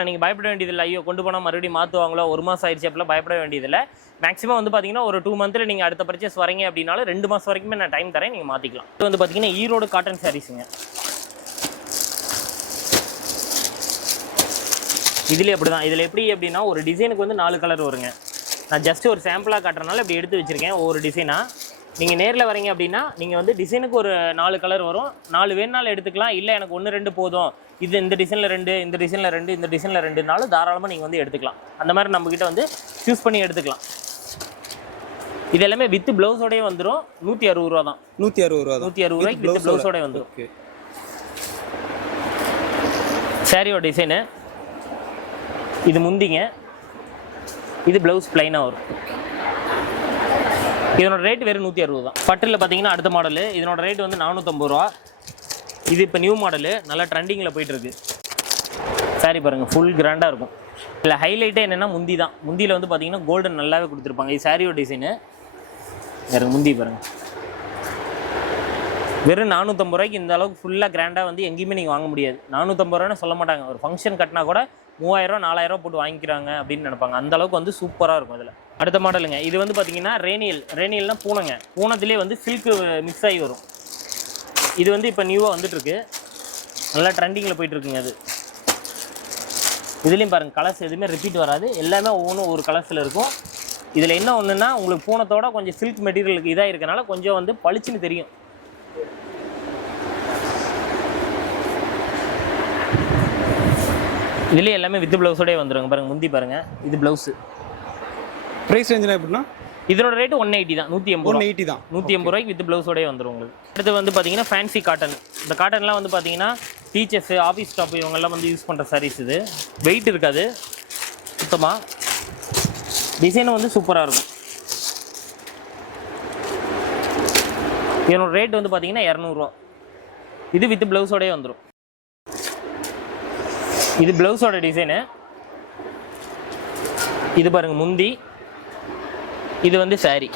நீங்கள் பயப்பட வேண்டியதில்லை. ஐயோ கொண்டு போனால் மறுபடியும் மாற்றுவாங்களோ, 1 மாதம் ஆயிடுச்சு அப்படிலாம் பயப்பட வேண்டியதில்லை. மேக்ஸிமம் வந்து பார்த்தீங்கன்னா ஒரு 2 மந்த்தில் நீங்கள் அடுத்த பர்ச்சேஸ் வரீங்க அப்படின்னாலும் 2 மாதம் வரைக்குமே நான் டைம் தரேன், நீங்கள் மாற்றிக்கலாம். இது வந்து பார்த்தீங்கன்னா ஈரோடு காட்டன் சாரீஸுங்க. இதில் அப்படி தான். இதில் எப்படி அப்படின்னா ஒரு டிசைனுக்கு வந்து 4 கலர் வருங்க. நான் ஜஸ்ட் ஒரு சாம்பிளாக காட்டுறதுனால இப்படி எடுத்து வச்சுருக்கேன் ஒவ்வொரு டிசைனாக. நீங்கள் நேரில் வரீங்க அப்படின்னா நீங்கள் வந்து டிசைனுக்கு ஒரு 4 கலர் வரும். 4 வேணுனாலும் எடுத்துக்கலாம். இல்லை எனக்கு 1-2 போதும், இது இந்த டிசைனில் 2, இந்த டிசைனில் 2, இந்த டிசைனில் 2னாலும் தாராளமாக நீங்கள் வந்து எடுத்துக்கலாம். அந்த மாதிரி நம்மக்கிட்ட வந்து சூஸ் பண்ணி எடுத்துக்கலாம். இது எல்லாமே வித் ப்ளவுஸோடய வந்துடும். 160 ரூபா தான். 160 ரூபா. 160 ரூபாய்க்கு வித் ப்ளவுஸோடய வந்துடும். ஓகே, சாரியோட டிசைனு இது முந்திங்க. இது ப்ளவுஸ் ப்ளைனாக வரும். இதனோட ரேட் வெறும் 160 தான். பட்டில் பார்த்தீங்கன்னா அடுத்த மாடலு. இதனோட ரேட் வந்து 450 ரூபா. இது இப்போ நியூ மாடலு, நல்லா ட்ரெண்டிங்கில் போயிட்டுருக்கு. சாரி பாருங்கள், ஃபுல் கிராண்டாக இருக்கும். இல்லை ஹைலைட்டே என்னென்னா முந்தி தான். முந்தியில் வந்து பார்த்தீங்கன்னா கோல்டன் நல்லாவே கொடுத்துருப்பாங்க. இது சாரியோட டிசைனு. வேறு முந்தி பாருங்கள், வெறும் 450 ரூபாய்க்கு இந்த அளவுக்கு ஃபுல்லாக கிராண்டாக வந்து எங்கேயுமே நீங்கள் வாங்க முடியாது. 450 ரூபான்னு சொல்ல மாட்டாங்க. ஒரு ஃபங்க்ஷன் கட்டினா கூட 3000 4000 போட்டு வாங்கிக்கிறாங்க அப்படின்னு நினைப்பாங்க. அந்த அளவுக்கு வந்து சூப்பராக இருக்கும். இதில் அடுத்த மாடலுங்க. இது வந்து பார்த்தீங்கன்னா ரேனியல்னா பூனைங்க. பூனத்திலே வந்து சில்க்கு மிக்ஸ் ஆகி வரும். இது வந்து இப்போ நியூவாக வந்துட்டுருக்கு, நல்லா ட்ரெண்டிங்கில் போயிட்டுருக்குங்க. அது இதுலேயும் பாருங்கள், கலர்ஸ் எதுவுமே ரிப்பீட் வராது. எல்லாமே ஒவ்வொன்றும் ஒரு கலர்ஸில் இருக்கும். இதில் என்ன ஒன்றுன்னா உங்களுக்கு பூனத்தோட கொஞ்சம் சில்க் மெட்டீரியலுக்கு இதாக இருக்கனால கொஞ்சம் வந்து பளிச்சுன்னு தெரியும். இதுலேயே எல்லாமே வித் ப்ளவுஸோடய வந்துடுங்க. பாருங்கள், முந்தி பாருங்கள், இது ப்ளவுஸு. ப்ரைஸ் ரேஞ்சில் எப்படின்னா இதோட ரேட்டு 180 தான். 180 தான். 180 ரூபாய்க்கு வித் ப்ளவுஸோடய வந்துடும் உங்களுக்கு. அடுத்து வந்து பார்த்தீங்கன்னா ஃபேன்சி காட்டன். இந்த காட்டன்லாம் வந்து பார்த்தீங்கன்னா டீச்சர்ஸு, ஆஃபீஸ் ஸ்டாஃப் இவங்கெல்லாம் வந்து யூஸ் பண்ணுற சாரீஸ். இது வெயிட் இருக்காது சுத்தமாக. டிசைனும் வந்து சூப்பராக இருக்கும். இதனோட ரேட் வந்து பார்த்தீங்கன்னா 200 ரூபா. இது வித் ப்ளவுஸோடய வந்துடும். இது ப்ளவுஸோட டிசைனு. இது பாருங்கள் முந்தி. இது வந்து சாரி.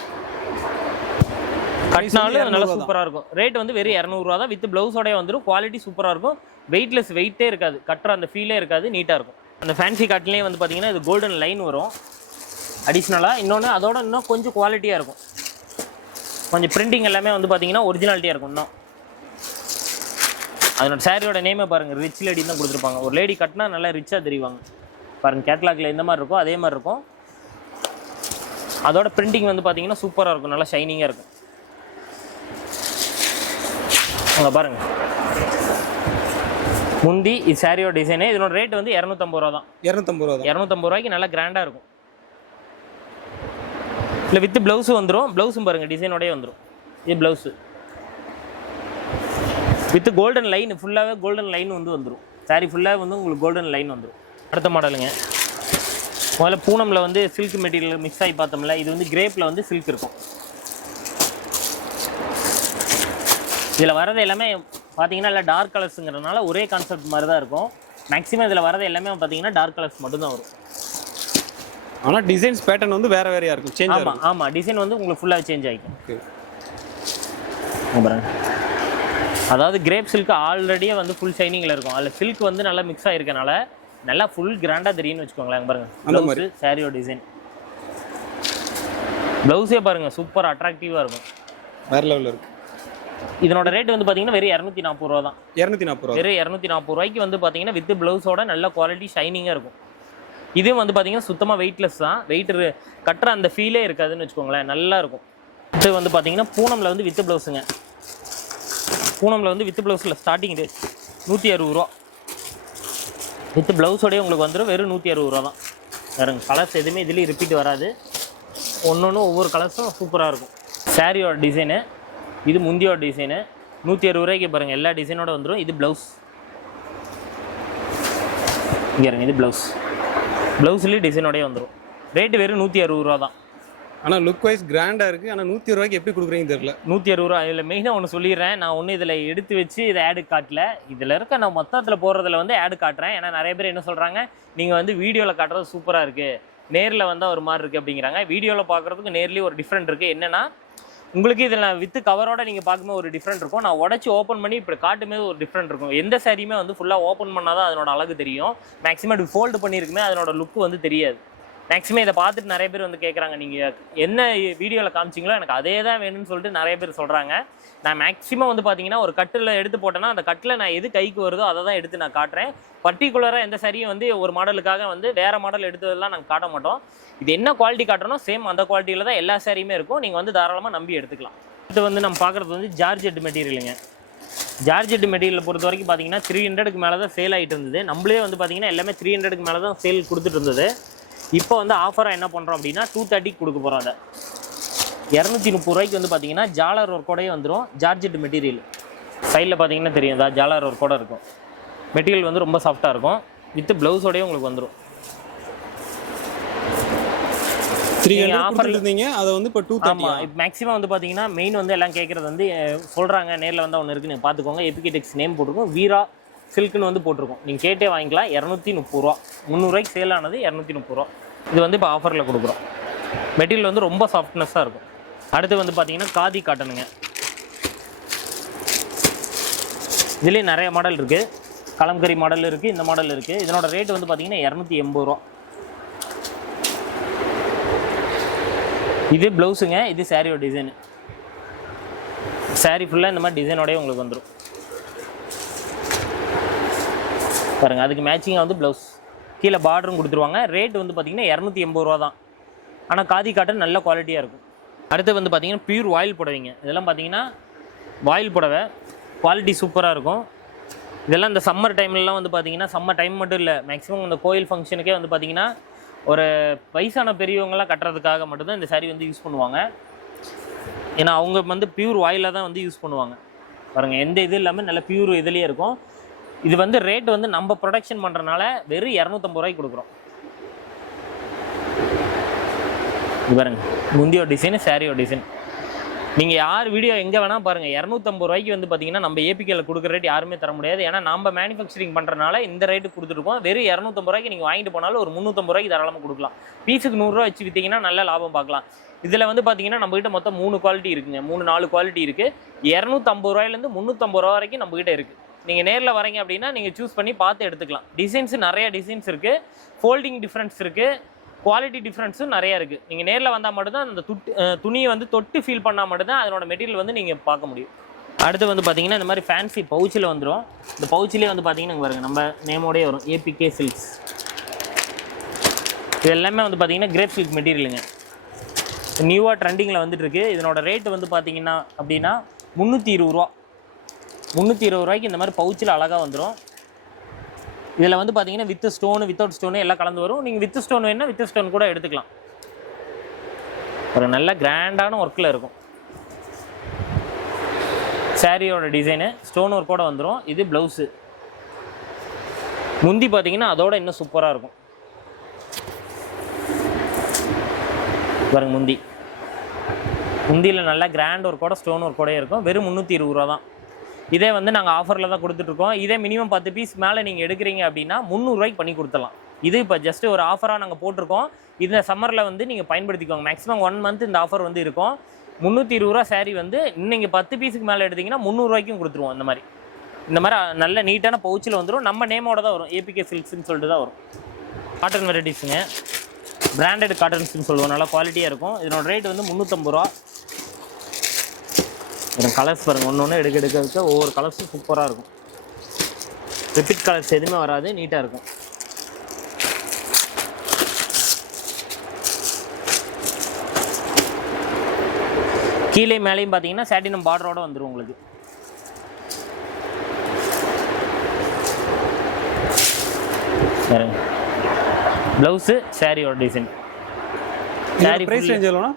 கட்டினாலும் நல்லா சூப்பராக இருக்கும். ரேட் வந்து வெறும் 200 ரூபா தான். வித் ப்ளவுஸோடய வந்துடும். குவாலிட்டி சூப்பராக இருக்கும். வெயிட்லெஸ், வெயிட்டே இருக்காது. கட்டுற அந்த ஃபீலே இருக்காது. நீட்டாக இருக்கும். அந்த ஃபேன்சி காட்டிலே வந்து பார்த்தீங்கன்னா இது கோல்டன் லைன் வரும் அடிஷ்னலாக. இன்னொன்று அதோட இன்னும் கொஞ்சம் குவாலிட்டியாக இருக்கும். கொஞ்சம் பிரிண்டிங் எல்லாமே வந்து பார்த்தீங்கன்னா ஒரிஜினாலிட்டியாக இருக்கும். இன்னும் அதனோட சாரியோட நேமே பாருங்கள், ரிச் லேடி தான் கொடுத்துருப்பாங்க. ஒரு லேடி கட்டினா நல்லா ரிச்சாக தெரிவாங்க. பாருங்கள், கேட்லாகில் எந்த மாதிரி இருக்கோ அதே மாதிரி இருக்கும். அதோட பிரிண்டிங் வந்து பார்த்தீங்கன்னா சூப்பராக இருக்கும். நல்லா ஷைனிங்காக இருக்கும். அங்கே பாருங்கள், முந்தி இது சாரியோட டிசைனு. இதனோட ரேட் வந்து 250 ரூபா தான். 250 ரூபாய்க்கு நல்லா கிராண்டாக இருக்கும். இல்லை வித் ப்ளவுஸும் வந்துடும். ப்ளவுஸும் பாருங்கள் டிசைனோடய வந்துடும். இது ப்ளவுஸு வித் கோல்டன் லைன். ஃபுல்லாகவே கோல்டன் லைன் வந்து வந்துடும். சாரி ஃபுல்லாக வந்து உங்களுக்கு கோல்டன் லைன் வந்துடும். அடுத்த மாடலுங்க. முதல்ல பூனமில் வந்து சில்க் மெட்டீரியல் மிக்ஸ் ஆகி பார்த்தோம்ல, இது வந்து கிரேப்பில் வந்து சில்க் இருக்கும். இதில் வரது எல்லாமே பார்த்தீங்கன்னா இல்லை டார்க் கலர்ஸுங்கிறதுனால ஒரே கான்செப்ட் மாதிரி தான் இருக்கும். மேக்ஸிமம் இதில் வரது எல்லாமே பார்த்தீங்கன்னா டார்க் கலர்ஸ் மட்டும்தான் வரும். ஆனால் டிசைன்ஸ் பேட்டர்ன் வந்து வேறு வேறையாக இருக்கும். சேஞ்ச் ஆகும். ஆமாம், டிசைன் வந்து உங்களுக்கு ஃபுல்லாக சேஞ்ச் ஆகிக்கும். அதாவது கிரேப் சில்க் ஆல்ரெடியே வந்து ஃபுல் ஷைனிங்கில் இருக்கும். அதில் சில்க் வந்து நல்லா மிக்ஸ் ஆகிருக்கனால நல்லா ஃபுல் கிராண்டாக தெரியும்னு வச்சுக்கோங்களேன். பாருங்கள், ப்ளவுஸு சாரியோட டிசைன். ப்ளவுஸே பாருங்கள் சூப்பர் அட்ராக்டிவாக இருக்கும். வேறு லெவலில் இருக்கும். இதனோட ரேட் வந்து பார்த்தீங்கன்னா வெறும் 240 ரூபா தான். 240 ரூபா. வெறும் 240 ரூபாய்க்கு வந்து பார்த்தீங்கன்னா வித் ப்ளவுஸோட நல்ல குவாலிட்டி ஷைனிங்காக இருக்கும். இதுவும் வந்து பார்த்தீங்கன்னா சுத்தமாக வெயிட்லெஸ் தான். வெயிட் கட்டுற அந்த ஃபீலே இருக்காதுன்னு வச்சுக்கோங்களேன், நல்லா இருக்கும். இது வந்து பார்த்தீங்கன்னா பூனமில் வந்து வித் ப்ளவுஸுங்க. பூனமில் வந்து வித் ப்ளவுஸில் ஸ்டார்டிங் ரேட் 160 ரூபா. வித் ப்ளவுஸோடய உங்களுக்கு வந்துடும் வெறும் 160 ரூபா தான். வேறுங்க கலர்ஸ் எதுவுமே இதுலேயும் ரிப்பீட் வராது. ஒன்று ஒவ்வொரு கலர்ஸும் சூப்பராக இருக்கும். சாரியோட டிசைனு, இது முந்தியோட டிசைனு. 160 ரூபாய்க்கு பாருங்கள், எல்லா டிசைனோட வந்துடும். இது ப்ளவுஸ், இங்கே இருங்க, இது ப்ளவுஸ். ப்ளவுஸ்லேயும் டிசைனோடய வந்துடும். ரேட்டு வெறும் 160 ரூபா தான். ஆனால் லுக் வைஸ் கிராண்டாக இருக்குது. ஆனால் 160 ரூபாய்க்கு எப்படி கொடுக்குறீங்க தெரியல. 160 ரூபா. இதில் மெயினாக ஒன்று சொல்லிடுறேன், நான் ஒன்று இதில் எடுத்து வச்சு இதை ஆடு காட்டல. இதில் இருக்க நான் மொத்தத்தில் போடுறதுல வந்து ஆடு காட்டுறேன். ஏன்னா நிறைய பேர் என்ன சொல்கிறாங்க, நீங்கள் வந்து வீடியோவில் காட்டுறது சூப்பராக இருக்குது, நேரில் வந்தால் ஒரு மாதிரி இருக்குது அப்படிங்கிறாங்க. வீடியோவில் பார்க்குறதுக்கு நேர்லேயும் ஒரு டிஃப்ரெண்ட் இருக்குது. என்னென்னா உங்களுக்கு இதில் நான் வித்து கவரோட நீங்கள் பார்க்கும்போது ஒரு டிஃப்ரெண்ட் இருக்கும். நான் உடச்சி ஓப்பன் பண்ணி இப்படி காட்டும்போது ஒரு டிஃப்ரெண்ட் இருக்கும். எந்த சாரியுமே வந்து ஃபுல்லாக ஓப்பன் பண்ணால் தான் அதனோட அழகு தெரியும். மேக்ஸிமம் இப்படி ஃபோல்டு பண்ணியிருக்குமே அதனோட லுக்கு வந்து தெரியாது. மேக்ஸிமம் இதை பார்த்துட்டு நிறைய பேர் வந்து கேட்குறாங்க, நீங்கள் என்ன வீடியோவில் காமிச்சிங்களோ எனக்கு அதே தான் வேணும்னு சொல்லிட்டு நிறைய பேர் சொல்கிறாங்க. நான் மேக்ஸிமம் வந்து பார்த்தீங்கன்னா ஒரு கட்டில் எடுத்து போட்டேன்னா அந்த கட்டில் நான் எது கைக்கு வருதோ அதை தான் எடுத்து நான் காட்டுறேன். பர்டிகுலராக எந்த சரியும் வந்து ஒரு மாடலுக்காக வந்து வேறு மாடல் எடுத்ததெல்லாம் நாங்கள் காட்ட மாட்டோம். இது என்ன குவாலிட்டி காட்டுறோம் சேம் அந்த குவாலிட்டியில் தான் எல்லா சாரியுமே இருக்கும். நீங்கள் வந்து தாராளமாக நம்பி எடுத்துக்கலாம். இது வந்து நம்ம பார்க்குறது வந்து ஜார்ஜெட் மெட்டீரியலுங்க. ஜார்ஜெட் மெட்டீரியலை பொறுத்த வரைக்கும் பார்த்தீங்கன்னா 300க்கு மேலே தான் சேல் ஆகிட்டு இருந்தது. நம்மளே வந்து பார்த்தீங்கன்னா எல்லாமே 300க்கு மேலே தான் சேல் கொடுத்துட்டு இருந்தது. இப்போ வந்து ஆஃபராக என்ன பண்ணுறோம் அப்படின்னா 230க்கு கொடுக்க போகிறோம். அதை 230 ரூபாய்க்கு வந்து பார்த்தீங்கன்னா ஜாலர் ஒர்க்கோடையே வந்துடும். ஜார்ஜெட் மெட்டீரியல் சைடில் பார்த்தீங்கன்னா தெரியும், தான் ஜாலர் ஒர்க்கோட இருக்கும். மெட்டீரியல் வந்து ரொம்ப சாஃப்டாக இருக்கும். வித் ப்ளவுஸோடய உங்களுக்கு வந்துடும். 300 ஆஃபர் இருந்தீங்க, அதை வந்து இப்போ 230. ஆமாம், இப்போ மேக்ஸிமம் வந்து பார்த்தீங்கன்னா மெயின் வந்து எல்லாம் கேட்குறது வந்து சொல்கிறாங்க, நேரில் வந்தால் ஒன்று இருக்குது, நீங்கள் பார்த்துக்கோங்க. எபிகே டெக்ஸ் நேம் போட்டிருக்கோம், வீரா சில்க்குன்னு வந்து போட்டிருக்கோம். நீங்கள் கேட்டே வாங்கிக்கலாம். 230 ரூபா. 300 ரூபாய்க்கு சேல் ஆனது 230 ரூபா. இது வந்து இப்போ ஆஃபரில் கொடுக்குறோம். மெட்டீரியல் வந்து ரொம்ப சாஃப்ட்னஸாக இருக்கும். அடுத்து வந்து பார்த்தீங்கன்னா காதி காட்டனுங்க. இதுலேயே நிறைய மாடல் இருக்குது. கலம்கரி மாடல் இருக்குது, இந்த மாடல் இருக்குது. இதனோட ரேட் வந்து பார்த்தீங்கன்னா 280 ரூபா. இது ப்ளவுஸுங்க, இது சாரியோட டிசைனு. சாரி ஃபுல்லாக இந்த மாதிரி டிசைனோடய உங்களுக்கு வந்துடும் பாருங்கள். அதுக்கு மேட்சிங்காக வந்து ப்ளவுஸ், கீழே பார்டரும் கொடுத்துருவாங்க. ரேட் வந்து பார்த்தீங்கன்னா 280 ரூபா தான். ஆனால் காதி காட்டன் நல்ல குவாலிட்டியாக இருக்கும். அடுத்து வந்து பார்த்தீங்கன்னா பியூர் வாயில் புடவைங்க. இதெல்லாம் பார்த்தீங்கன்னா வாயில் புடவை குவாலிட்டி சூப்பராக இருக்கும். இதெல்லாம் இந்த சம்மர் டைம்லலாம் வந்து பார்த்தீங்கன்னா, சம்மர் டைம் மட்டும் இல்லை, மேக்ஸிமம் இந்த கோயில் ஃபங்க்ஷனுக்கே வந்து பார்த்தீங்கன்னா ஒரு வயசான பெரியவங்களாம் கட்டுறதுக்காக மட்டும்தான் இந்த சாரீ வந்து யூஸ் பண்ணுவாங்க. ஏன்னா அவங்க வந்து பியூர் வாயிலாக தான் வந்து யூஸ் பண்ணுவாங்க. பாருங்கள், எந்த இது இல்லாமல் நல்ல பியூர் இதுலேயே இருக்கும். இது வந்து ரேட் வந்து நம்ம ப்ரொடக்ஷன் பண்ணுறதுனால வெறும் 250 ரூபாய்க்கு கொடுக்குறோம். இது பாருங்கள், முந்தியோட டிசைனு, சாரியோட டிசைன். நீங்கள் யார் வீடியோ எங்கே வேணால் பாருங்கள், 250 ரூபாய்க்கு வந்து பார்த்தீங்கன்னா நம்ம ஏபிகேல கொடுக்குற ரேட் யாருமே தர முடியாது. ஏன்னா நம்ம மேனுஃபேக்சரிங் பண்ணுறதுனால இந்த ரேட்டு கொடுத்துருக்கோம். வெறும் 250 ரூபாய்க்கு நீங்கள் வாங்கிட்டு போனாலும் ஒரு 350 ரூபாய்க்கு தாராளமாக கொடுக்கலாம். பீஸுக்கு 100 ரூபா வச்சு விற்றீங்கன்னா நல்ல லாபம் பார்க்கலாம். இதில் வந்து பார்த்தீங்கன்னா நம்மகிட்ட மொத்தம் 3 குவாலிட்டி இருக்குங்க, 3-4 குவாலிட்டி இருக்குது. 250 ரூபாயிலேருந்து 350 ரூபா வரைக்கும் நம்மகிட்ட இருக்குது. நீங்கள் நேரில் வரீங்க அப்படின்னா நீங்கள் சூஸ் பண்ணி பார்த்து எடுத்துக்கலாம். டிசைன்ஸு நிறைய டிசைன்ஸ் இருக்குது, ஃபோல்டிங் டிஃப்ரென்ஸ் இருக்குது, குவாலிட்டி டிஃப்ரென்ஸும் நிறையா இருக்குது. நீங்கள் நேரில் வந்தால் மட்டும்தான் அந்த துணியை வந்து தொட்டு ஃபீல் பண்ணால் மட்டும்தான் அதனோட மெட்டீரியல் வந்து நீங்கள் பார்க்க முடியும். அடுத்து வந்து பார்த்தீங்கன்னா இந்த மாதிரி ஃபேன்சி பவுச்சில் வந்துடும். இந்த பவுச்சிலே வந்து பார்த்தீங்கன்னா பாருங்கள், நம்ம நேமோடய வரும், ஏபிகே சில்க்ஸ். இது எல்லாமே வந்து பார்த்தீங்கன்னா கிரேப் சில்க் மெட்டீரியலுங்க. நியூவாக ட்ரெண்டிங்கில் வந்துட்டுருக்கு. இதனோட ரேட்டு வந்து பார்த்தீங்கன்னா அப்படின்னா 320 ரூபா. 320 ரூபாய்க்கு இந்த மாதிரி பவுச்சில் அழகாக வந்துடும். இதில் வந்து பார்த்தீங்கன்னா வித் ஸ்டோனு, வித்தவுட் ஸ்டோனு எல்லாம் கலந்து வரும். நீங்கள் வித் ஸ்டோன் வேணுன்னா வித் ஸ்டோன் கூட எடுத்துக்கலாம். ஒரு நல்ல கிராண்டான ஒர்க்கில் இருக்கும். சாரியோட டிசைனு ஸ்டோன் ஒர்க்கோடு வந்துடும். இது ப்ளவுஸு. முந்தி பார்த்தீங்கன்னா அதோட இன்னும் சூப்பராக இருக்கும். பாருங்க, முந்தியில் நல்லா கிராண்ட் ஒர்க்கோட ஸ்டோன் ஒர்க்கோடே இருக்கும். வெறும் 320 ரூபா தான். இதே வந்து நாங்கள் ஆஃபரில் தான் கொடுத்துட்ருக்கோம். இதே மினிமம் 10 பீஸ் மேலே நீங்கள் எடுக்கிறீங்க அப்படின்னா 300 ரூபாய்க்கு பண்ணி கொடுத்துடலாம். இது இப்போ ஜஸ்ட் ஒரு ஆஃபராக நாங்கள் போட்டிருக்கோம். இந்த சம்மரில் வந்து நீங்கள் பயன்படுத்திக்கோங்க. மேக்ஸிமம் 1 மந்த் இந்த ஆஃபர் வந்து இருக்கும். 320 ரூபா சாரீ வந்து நீங்கள் 10 பீஸுக்கு மேலே எடுத்திங்கன்னா 300 ரூபாய்க்கும் கொடுத்துருவோம். இந்த மாதிரி நல்ல நீட்டான பவுச்சில் வந்துடும். நம்ம நேமோட தான் வரும், ஏபிகே சில்க்ஸ்ன்னு சொல்லிட்டு தான் வரும். காட்டன் வெரைட்டிஸுங்க, பிராண்டட் காட்டன்ஸ்னு சொல்லுவோம், நல்லா குவாலிட்டியாக இருக்கும். இதனோட ரேட் வந்து 350 ரூபா. கலர்ஸ் பாருங்கள், ஒன்று ஒன்று எடுக்க எடுக்க எடுக்க ஒவ்வொரு கலர்ஸும் சூப்பராக இருக்கும். ரிப்பீட் கலர்ஸ் எதுவுமே வராது, நீட்டாக இருக்கும். கீழே மேலேயும் பார்த்தீங்கன்னா சாட்டினம் பார்டரோட வந்துடும் உங்களுக்கு. ப்ளவுஸு சாரியோட டிசைன். சாரி பிரைஸ் ரேஞ்ச் எவ்வளோனா?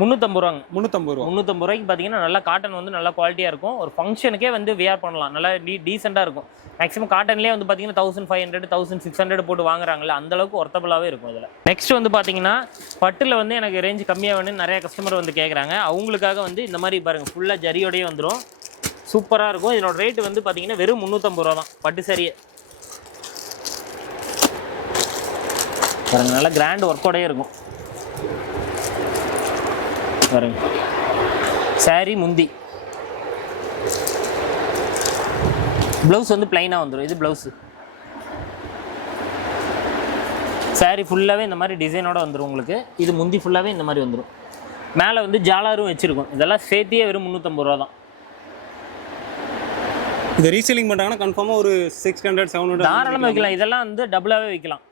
350 ரூபாங்க. 350 ரூபா. 350 ரூபாய்க்கு பார்த்தீங்கன்னா நல்லா காட்டன் வந்து நல்லா குவாலிட்டியாக இருக்கும். ஒரு ஃபங்க்ஷனுக்கே வந்து வியர் பண்ணலாம், நல்லா டீசெண்டாக இருக்கும். மேக்ஸிமம் காட்டன்லேயே வந்து பார்த்தீங்கன்னா 1500 1600 போட்டு வாங்குறாங்கல்ல, அந்தளவுக்கு ஒர்த்தபுளாகவே இருக்கும் இதில். நெக்ஸ்ட் வந்து பார்த்தீங்கன்னா பட்டில் வந்து எனக்கு ரேஞ்ச் கம்மியாக வேணும்னு நிறைய கஸ்டமர் வந்து கேட்குறாங்க. அவங்களுக்காக வந்து இந்த மாதிரி பாருங்கள், ஃபுல்லாக ஜரியோடையே வந்துடும், சூப்பராக இருக்கும். இதனோட ரேட்டு வந்து பார்த்தீங்கன்னா வெறும் 350 ரூபா தான் பட்டு சாரியே. பாருங்க, நல்லா கிராண்ட் ஒர்க்கோடையே இருக்கும் பாருங்க. சாரி முந்தி, ப்ளவுஸ் வந்து பிளைனாக வந்துடும். இது ப்ளவுஸு. சாரி ஃபுல்லாகவே இந்த மாதிரி டிசைனோட வந்துடும் உங்களுக்கு. இது முந்தி ஃபுல்லாகவே இந்த மாதிரி வந்துடும். மேலே வந்து ஜாலாரும் வச்சுருக்கும். இதெல்லாம் சேர்த்தியே வெறும் 350 ரூபா தான். இது ரீசேலிங் பண்ணுறாங்கன்னா கன்ஃபார்மாக ஒரு 600 700 தாராளமாக வைக்கலாம். இதெல்லாம் வந்து டபுளாகவே வைக்கலாம்.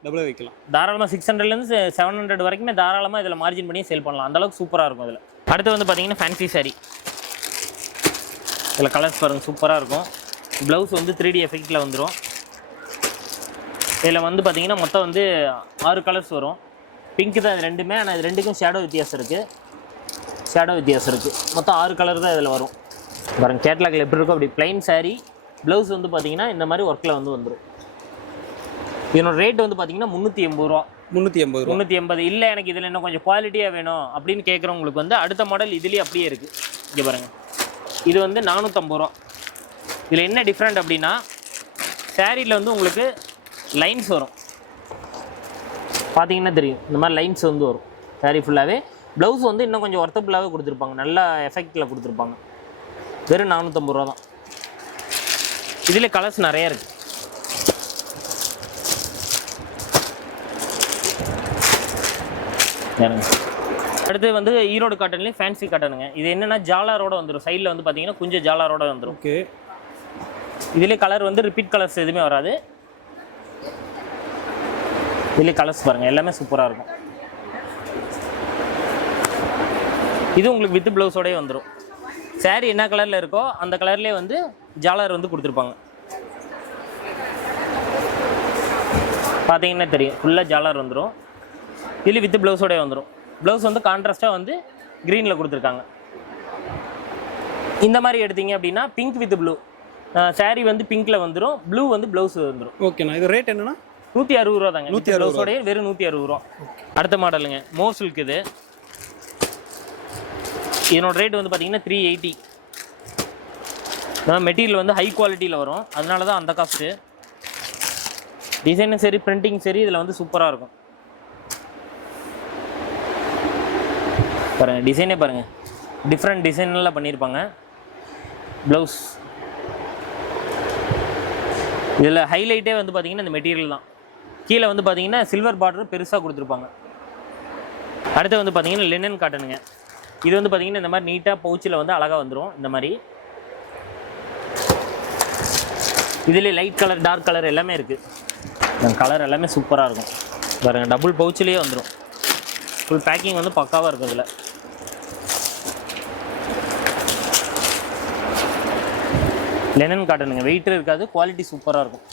தாராளமாக 600லேருந்து 700 வரைக்குமே தாராளமாக இதில் மார்ஜின் பண்ணி சேல் பண்ணலாம். அந்தளவுக்கு சூப்பராக இருக்கும் இதில். அடுத்து வந்து பார்த்தீங்கன்னா ஃபேன்சி சாரி. இதில் கலர்ஸ் பாருங்கள், சூப்பராக இருக்கும். ப்ளவுஸ் வந்து 3D எஃபெக்டில் வந்துடும். இதில் வந்து பார்த்தீங்கன்னா மொத்தம் வந்து 6 கலர்ஸ் வரும். பிங்க்கு தான் இது ரெண்டுமே, ஆனால் இது ரெண்டுக்கும் ஷேடோ வித்தியாசம் இருக்குது. மொத்தம் 6 கலர் தான் இதில் வரும். பாருங்கள் கேட்லாகில் எப்படி இருக்கும் அப்படி பிளைன் சாரி. ப்ளவுஸ் வந்து பார்த்தீங்கன்னா இந்த மாதிரி ஒர்க்கில் வந்து வந்துடும். இதனோட ரேட் வந்து பார்த்தீங்கன்னா 380 ரூபா. 380 இல்லை, எனக்கு இதில் இன்னும் கொஞ்சம் குவாலிட்டியாக வேணும் அப்படின்னு கேட்குறவங்களுக்கு வந்து அடுத்த மாடல் இதுலேயே அப்படியே இருக்குது. இங்கே பாருங்கள், இது வந்து 450 ரூபா. இதில் என்ன டிஃப்ரெண்ட் அப்படின்னா சாரியில் வந்து உங்களுக்கு லைன்ஸ் வரும், பார்த்தீங்கன்னா தெரியும். இந்த மாதிரி லைன்ஸ் வந்து வரும் சாரி ஃபுல்லாகவே. ப்ளவுஸ் வந்து இன்னும் கொஞ்சம் ஒர்த்தபுளாகவே கொடுத்துருப்பாங்க, நல்ல எஃபெக்டில் கொடுத்துருப்பாங்க. வெறும் 450 ரூபா தான். இதில் கலர்ஸ் நிறைய இருக்குது. அடுத்து வந்து ஈரோடு காட்டன்லேயே ஃபேன்சி காட்டனுங்க. இது என்னென்னா ஜாலாரோட வந்துடும். சைடில் வந்து பார்த்தீங்கன்னா கொஞ்சம் ஜாலாரோட வந்துடும். ஓகே. இதிலே கலர் வந்து ரிப்பீட் கலர்ஸ் எதுவுமே வராது. இதிலே கலர்ஸ் பாருங்கள், எல்லாமே சூப்பராக இருக்கும். இது உங்களுக்கு வித் ப்ளவுஸோடய வந்துடும். சாரி என்ன கலரில் இருக்கோ அந்த கலர்லேயே வந்து ஜாலர் வந்து கொடுத்துருப்பாங்க. பார்த்தீங்கன்னா தெரியும், ஃபுல்லாக ஜாலர் வந்துடும். இதில் வித் ப்ளவுஸோடய வந்துடும். ப்ளவுஸ் வந்து கான்ட்ராஸ்ட்டாக வந்து க்ரீனில் கொடுத்துருக்காங்க. இந்த மாதிரி எடுத்தீங்க அப்படின்னா பிங்க் வித் ப்ளூ. சாரி வந்து பிங்க்கில் வந்துடும், ப்ளூ வந்து ப்ளவுஸ் வந்துடும். ஓகேண்ணா. இது ரேட் என்னன்னா 160 ரூபா தாங்க. 160 ப்ளவுஸோடய வெறும் 160 ரூபா. அடுத்த மாடலுங்க மோ சில்க். இது இதனோட ரேட் வந்து பார்த்தீங்கன்னா 380. மெட்டீரியல் வந்து ஹை குவாலிட்டியில் வரும், அதனால தான் அந்த காஸ்ட்டு. டிசைனும் சரி பிரிண்டிங் சரி இதில் வந்து சூப்பராக இருக்கும். பாருங்கள் டிசைனே பாருங்கள், டிஃப்ரெண்ட் டிசைன்லாம் பண்ணியிருப்பாங்க. ப்ளவுஸ் இதில் ஹைலைட்டே வந்து பார்த்திங்கன்னா இந்த மெட்டீரியல் தான். கீழே வந்து பார்த்திங்கன்னா சில்வர் பார்டர் பெருசாக கொடுத்துருப்பாங்க. அடுத்து வந்து பார்த்திங்கன்னா லினன் காட்டனுங்க. இது வந்து பார்த்திங்கன்னா இந்த மாதிரி நீட்டாக பவுச்சில் வந்து அழகாக வந்துடும். இந்த மாதிரி இதில் லைட் கலர் டார்க் கலர் எல்லாமே இருக்குது. கலர் எல்லாமே சூப்பராக இருக்கும். பாருங்கள் டபுள் பவுச்சிலேயே வந்துடும். ஃபுல் பேக்கிங் வந்து பக்காவாக இருக்கும். இதில் லெனன் காட்டனுங்க, வெயிட் இருக்காது, குவாலிட்டி சூப்பராக இருக்கும்.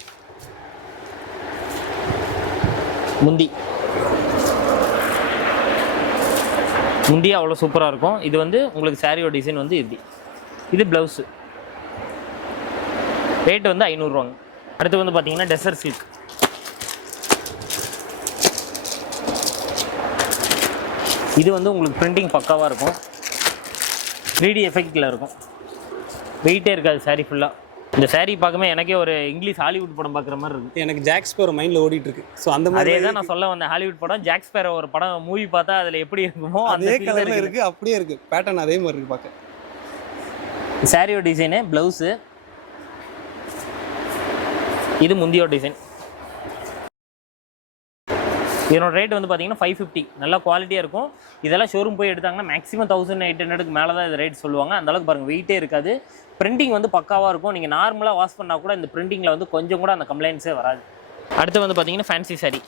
முந்தியா அவ்வளோ சூப்பராக இருக்கும். இது வந்து உங்களுக்கு சாரியோட டிசைன் வந்து இது ப்ளவுஸு. ரேட்டு வந்து 500 ரூபாங்க. அடுத்து வந்து பார்த்தீங்கன்னா டெசர் சில்க். இது வந்து உங்களுக்கு பிரிண்டிங் பக்காவாக இருக்கும், 3D எஃபெக்டில் இருக்கும், வெயிட்டே இருக்காது சாரீ ஃபுல்லாக. இந்த சாரீ பார்க்குமே எனக்கே ஒரு இங்கிலீஷ் ஹாலிவுட் படம் பார்க்குற மாதிரி இருக்குது. எனக்கு ஜாக் ஸ்பேரோ மைண்டில் ஓடிட்டு இருக்கு. ஸோ அந்த மாதிரி அதே தான் நான் சொல்ல வந்தேன். ஹாலிவுட் படம் ஜாக் ஸ்பேரோ ஒரு படம் மூவி பார்த்தா அதில் எப்படி இருக்குமோ அதே கலரில் இருக்குது, அப்படியே இருக்குது. பேட்டர்ன் அதே மாதிரி இருக்குது பார்க்க. சாரியோட டிசைனு, ப்ளவுஸு, இது முந்தியோட டிசைன். இதனோட ரேட் வந்து பார்த்தீங்கன்னா 550. நல்லா குவாலிட்டியாக இருக்கும். இதெல்லாம் ஷோரூம் போய் எடுத்தாங்கன்னா மேக்ஸிமம் 1800க்கு மேலே தான் இது ரேட் சொல்லுவாங்க. அந்தளவுக்கு பாருங்கள் வெயிட்டே இருக்காது. பிரிண்டிங் வந்து பக்காவாக இருக்கும். நீங்கள் நார்மலாக வாஷ் பண்ணால் கூட இந்த பிரிண்டிங்கில் வந்து கொஞ்சம் கூட அந்த கம்ப்ளைண்ட்ஸே வராது. அடுத்து வந்து பார்த்தீங்கன்னா ஃபேன்சி சாரீ.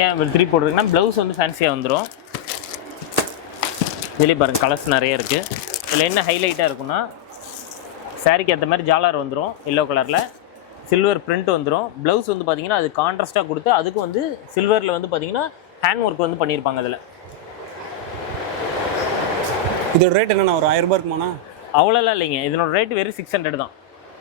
ஏன் 3 போடுறதுன்னா ப்ளவுஸ் வந்து ஃபேன்சியாக வந்துடும். இதுலேயே பாருங்கள் கலர்ஸ் நிறைய இருக்குது. இதில் என்ன ஹைலைட்டாக இருக்குன்னா சாரீக்கு ஏற்ற மாதிரி ஜாலர் வந்துடும். எல்லோ கலரில் சில்வர் பிரிண்ட் வந்துடும். ப்ளவுஸ் வந்து பார்த்தீங்கன்னா அது கான்ட்ராஸ்ட்டாக கொடுத்து அதுக்கு வந்து சில்வரில் வந்து பார்த்தீங்கன்னா ஹேண்ட் ஒர்க் வந்து பண்ணியிருப்பாங்க. அதில் இதோட ரேட் என்னன்னா ஒரு 1000 ரூபாய் இருக்குமாண்ணா? அவ்வளோலாம் இல்லைங்க. இதனோட ரேட் வெறும் 600 தான்.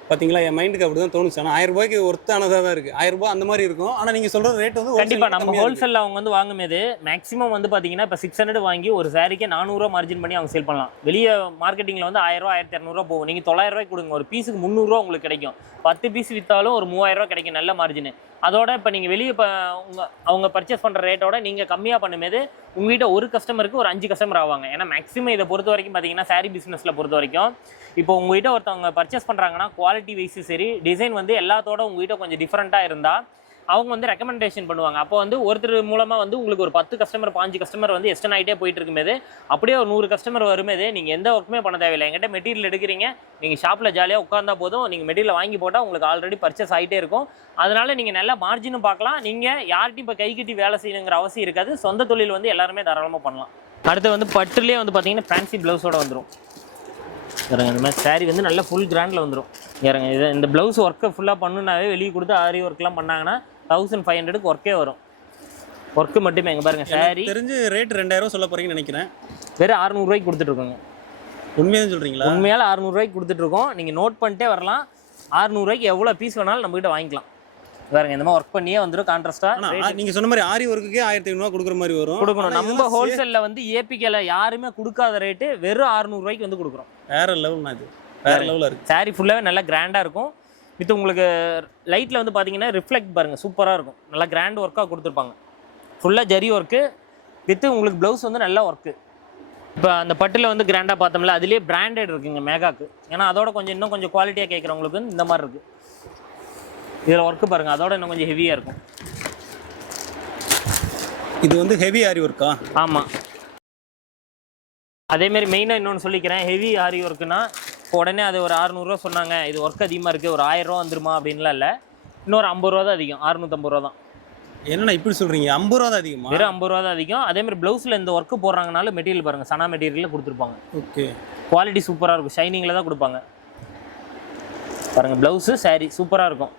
பார்த்தீங்களா, என் மைண்டுக்கு அப்படி தான் தோணுச்சு. ஆனால் 1000 ரூபாய்க்கு ஒர்த்தானதாக தான் இருக்குது. 1000 ரூபாய் அந்த மாதிரி இருக்கும். ஆனால் நீங்கள் சொல்கிற ரேட் வந்து கண்டிப்பாக நம்ம ஹோல்சேலில் அவங்க வந்து வாங்கும்போது மேக்ஸிமம் வந்து பார்த்தீங்கன்னா இப்போ 600 வாங்கி ஒரு சாரிக்கே 400 ரூபா மார்ஜின் பண்ணி அவங்க சேல் பண்ணலாம். வெளியே மார்க்கெட்டிங்கில் வந்து 1000 ரூபா 1200 ரூபா போகும். நீங்கள் 900 ரூபாய்க்கு கொடுங்க, ஒரு பீஸுக்கு 300 ரூபா உங்களுக்கு கிடைக்கும். 10 பீஸ் விற்றாலும் ஒரு 3000 ரூபா கிடைக்கும் நல்ல மார்ஜின். அதோட இப்போ நீங்கள் வெளியே இப்போ அவங்க பர்ச்சேஸ் பண்ணுற ரேட்டோட நீங்கள் கம்மியாக பண்ணும்போது உங்கள்கிட்ட ஒரு கஸ்டமருக்கு ஒரு 5 கஸ்டமர் ஆவாங்க. ஏன்னா மேக்ஸிமம் இதை பொறுத்த வரைக்கும் பார்த்தீங்கன்னா சாரீ பிஸ்னஸில் பொறுத்த வரைக்கும் இப்போ உங்கள்கிட்ட ஒருத்தவங்க பர்ச்சேஸ் பண்ணுறாங்கன்னா குவாலிட்டி வைஸும் சரி டிசைன் வந்து எல்லாத்தோட உங்கள்கிட்ட கொஞ்சம் டிஃப்ரெண்ட்டாக இருந்தால் அவங்க வந்து ரெக்கமெண்டேஷன் பண்ணுவாங்க. அப்போ வந்து ஒருத்தர் மூலமாக வந்து உங்களுக்கு ஒரு 10 கஸ்டமர் 5 கஸ்டமர் வந்து எக்ஸ்டன் ஆகிட்டே போயிட்டு இருக்கும்போது அப்படியே ஒரு 100 கஸ்டமர் வரும்போது நீங்கள் எந்த ஒர்க்குமே பண்ண தேவையில்லை. என்கிட்ட மெட்டீரியல் எடுக்கிறீங்க, நீங்கள் ஷாப்பில் ஜாலியாக உட்காந்தா போதும். நீங்கள் மெட்டீரியல் வாங்கி போட்டால் உங்களுக்கு ஆல்ரெடி பர்ச்சேஸ் ஆகிட்டே இருக்கும். அதனால் நீங்கள் நல்லா மார்ஜினும் பார்க்கலாம். நீங்கள் யார்கிட்டையும் இப்போ கை கட்டி வேலை செய்யணுங்கிற அவசியம் இருக்காது. சொந்த தொழில் வந்து எல்லாருமே தாராளமாக பண்ணலாம். அடுத்து வந்து பட்டுலேயே வந்து பார்த்தீங்கன்னா ஃபேன்சி ப்ளவுஸோட வந்துடும். இறங்க இந்த மாதிரி சாரீ வந்து நல்லா ஃபுல் கிராண்டில் வந்துடும். இறங்க இது இந்த ப்ளவுஸ் ஒர்க்கை ஃபுல்லாக பண்ணுனாவே வெளியே கொடுத்து ஆரி ஒர்க்லாம் பண்ணாங்கன்னா 1500க்கு ஒர்க்கே வரும். ஒர்க்கு மட்டுமே எங்கே பாருங்கள். சாரீ தெரிஞ்சு ரேட் 2000 சொல்ல போகிறீங்கன்னு நினைக்கிறேன். வெறும் 600 ரூபாய்க்கு கொடுத்துட்ருக்கோங்க. உண்மையாக சொல்கிறீங்களா? உண்மையால் 600 ரூபாய்க்கு கொடுத்துட்ருக்கோம். நீங்கள் நோட் பண்ணிட்டே வரலாம். 600 ரூபாய்க்கு எவ்வளோ பீஸ் வேணாலும் நம்மகிட்ட வாங்கிக்கலாம். வேறுங்க இந்த மாதிரி ஒர்க் பண்ணியே வந்துடும் கான்ட்ராஸ்ட்டாக. நீங்கள் சொன்ன மாதிரி ஆரி ஒர்க்குக்கே 1500 கொடுக்குற மாதிரி வரும். கொடுக்கணும். நம்ம ஹோல்சேலில் வந்து ஏபிகேல யாருமே கொடுக்காத ரேட்டு வெறும் 600 ரூபாய்க்கு வந்து கொடுக்குறோம். வேறு லெவல்னா இது வேறு லெவலில் இருக்குது. சாரீ ஃபுல்லாகவே நல்லா கிராண்டாக இருக்கும். வித் உங்களுக்கு லைட்டில் வந்து பார்த்தீங்கன்னா ரிஃப்ளெக்ட் பாருங்கள் சூப்பராக இருக்கும். நல்லா கிராண்ட் ஒர்க்காக கொடுத்துருப்பாங்க. ஃபுல்லாக ஜரி ஒர்க்கு வித் உங்களுக்கு ப்ளவுஸ் வந்து நல்லா ஒர்க்கு. இப்போ அந்த பட்டில் வந்து கிராண்டாக பார்த்தோம்ல அதுலேயே பிராண்டட் இருக்குங்க மேகாக்கு. ஏன்னா அதோட கொஞ்சம் இன்னும் கொஞ்சம் குவாலிட்டியாக கேட்குறவங்களுக்கு இந்த மாதிரி இருக்குது. இதில் ஒர்க்கு பாருங்கள் அதோட இன்னும் கொஞ்சம் ஹெவியாக இருக்கும். இது வந்து ஹெவி ஆரி ஒர்க்கா? ஆமாம். அதேமாரி மெயினாக இன்னொன்று சொல்லிக்கிறேன். ஹெவி ஆரி ஒர்க்குன்னா இப்போ உடனே அது ஒரு 600 ரூபா சொன்னாங்க, இது ஒர்க் அதிகமாக இருக்குது ஒரு 1000 ரூபா வந்துருமா அப்படின்லாம் இல்லை. இன்னொரு 50 ரூபா தான் அதிகம். 650 ரூபா தான். என்னண்ணா இப்படி சொல்கிறீங்க? 50 ரூபா தான் அதிகமாக? வெறும் 50 ரூபா தான் அதிகம். அதேமாதிரி ப்ளவுஸில் இந்த ஒர்க்கு போடுறாங்கனாலும் மெட்டீரியல் பாருங்கள் சனா மெட்டீரியலில் கொடுத்துருப்பாங்க. ஓகே, குவாலிட்டி சூப்பராக இருக்கும். ஷைனிங்கில் தான் கொடுப்பாங்க. பாருங்கள் ப்ளவுஸு சாரீ சூப்பராக இருக்கும்.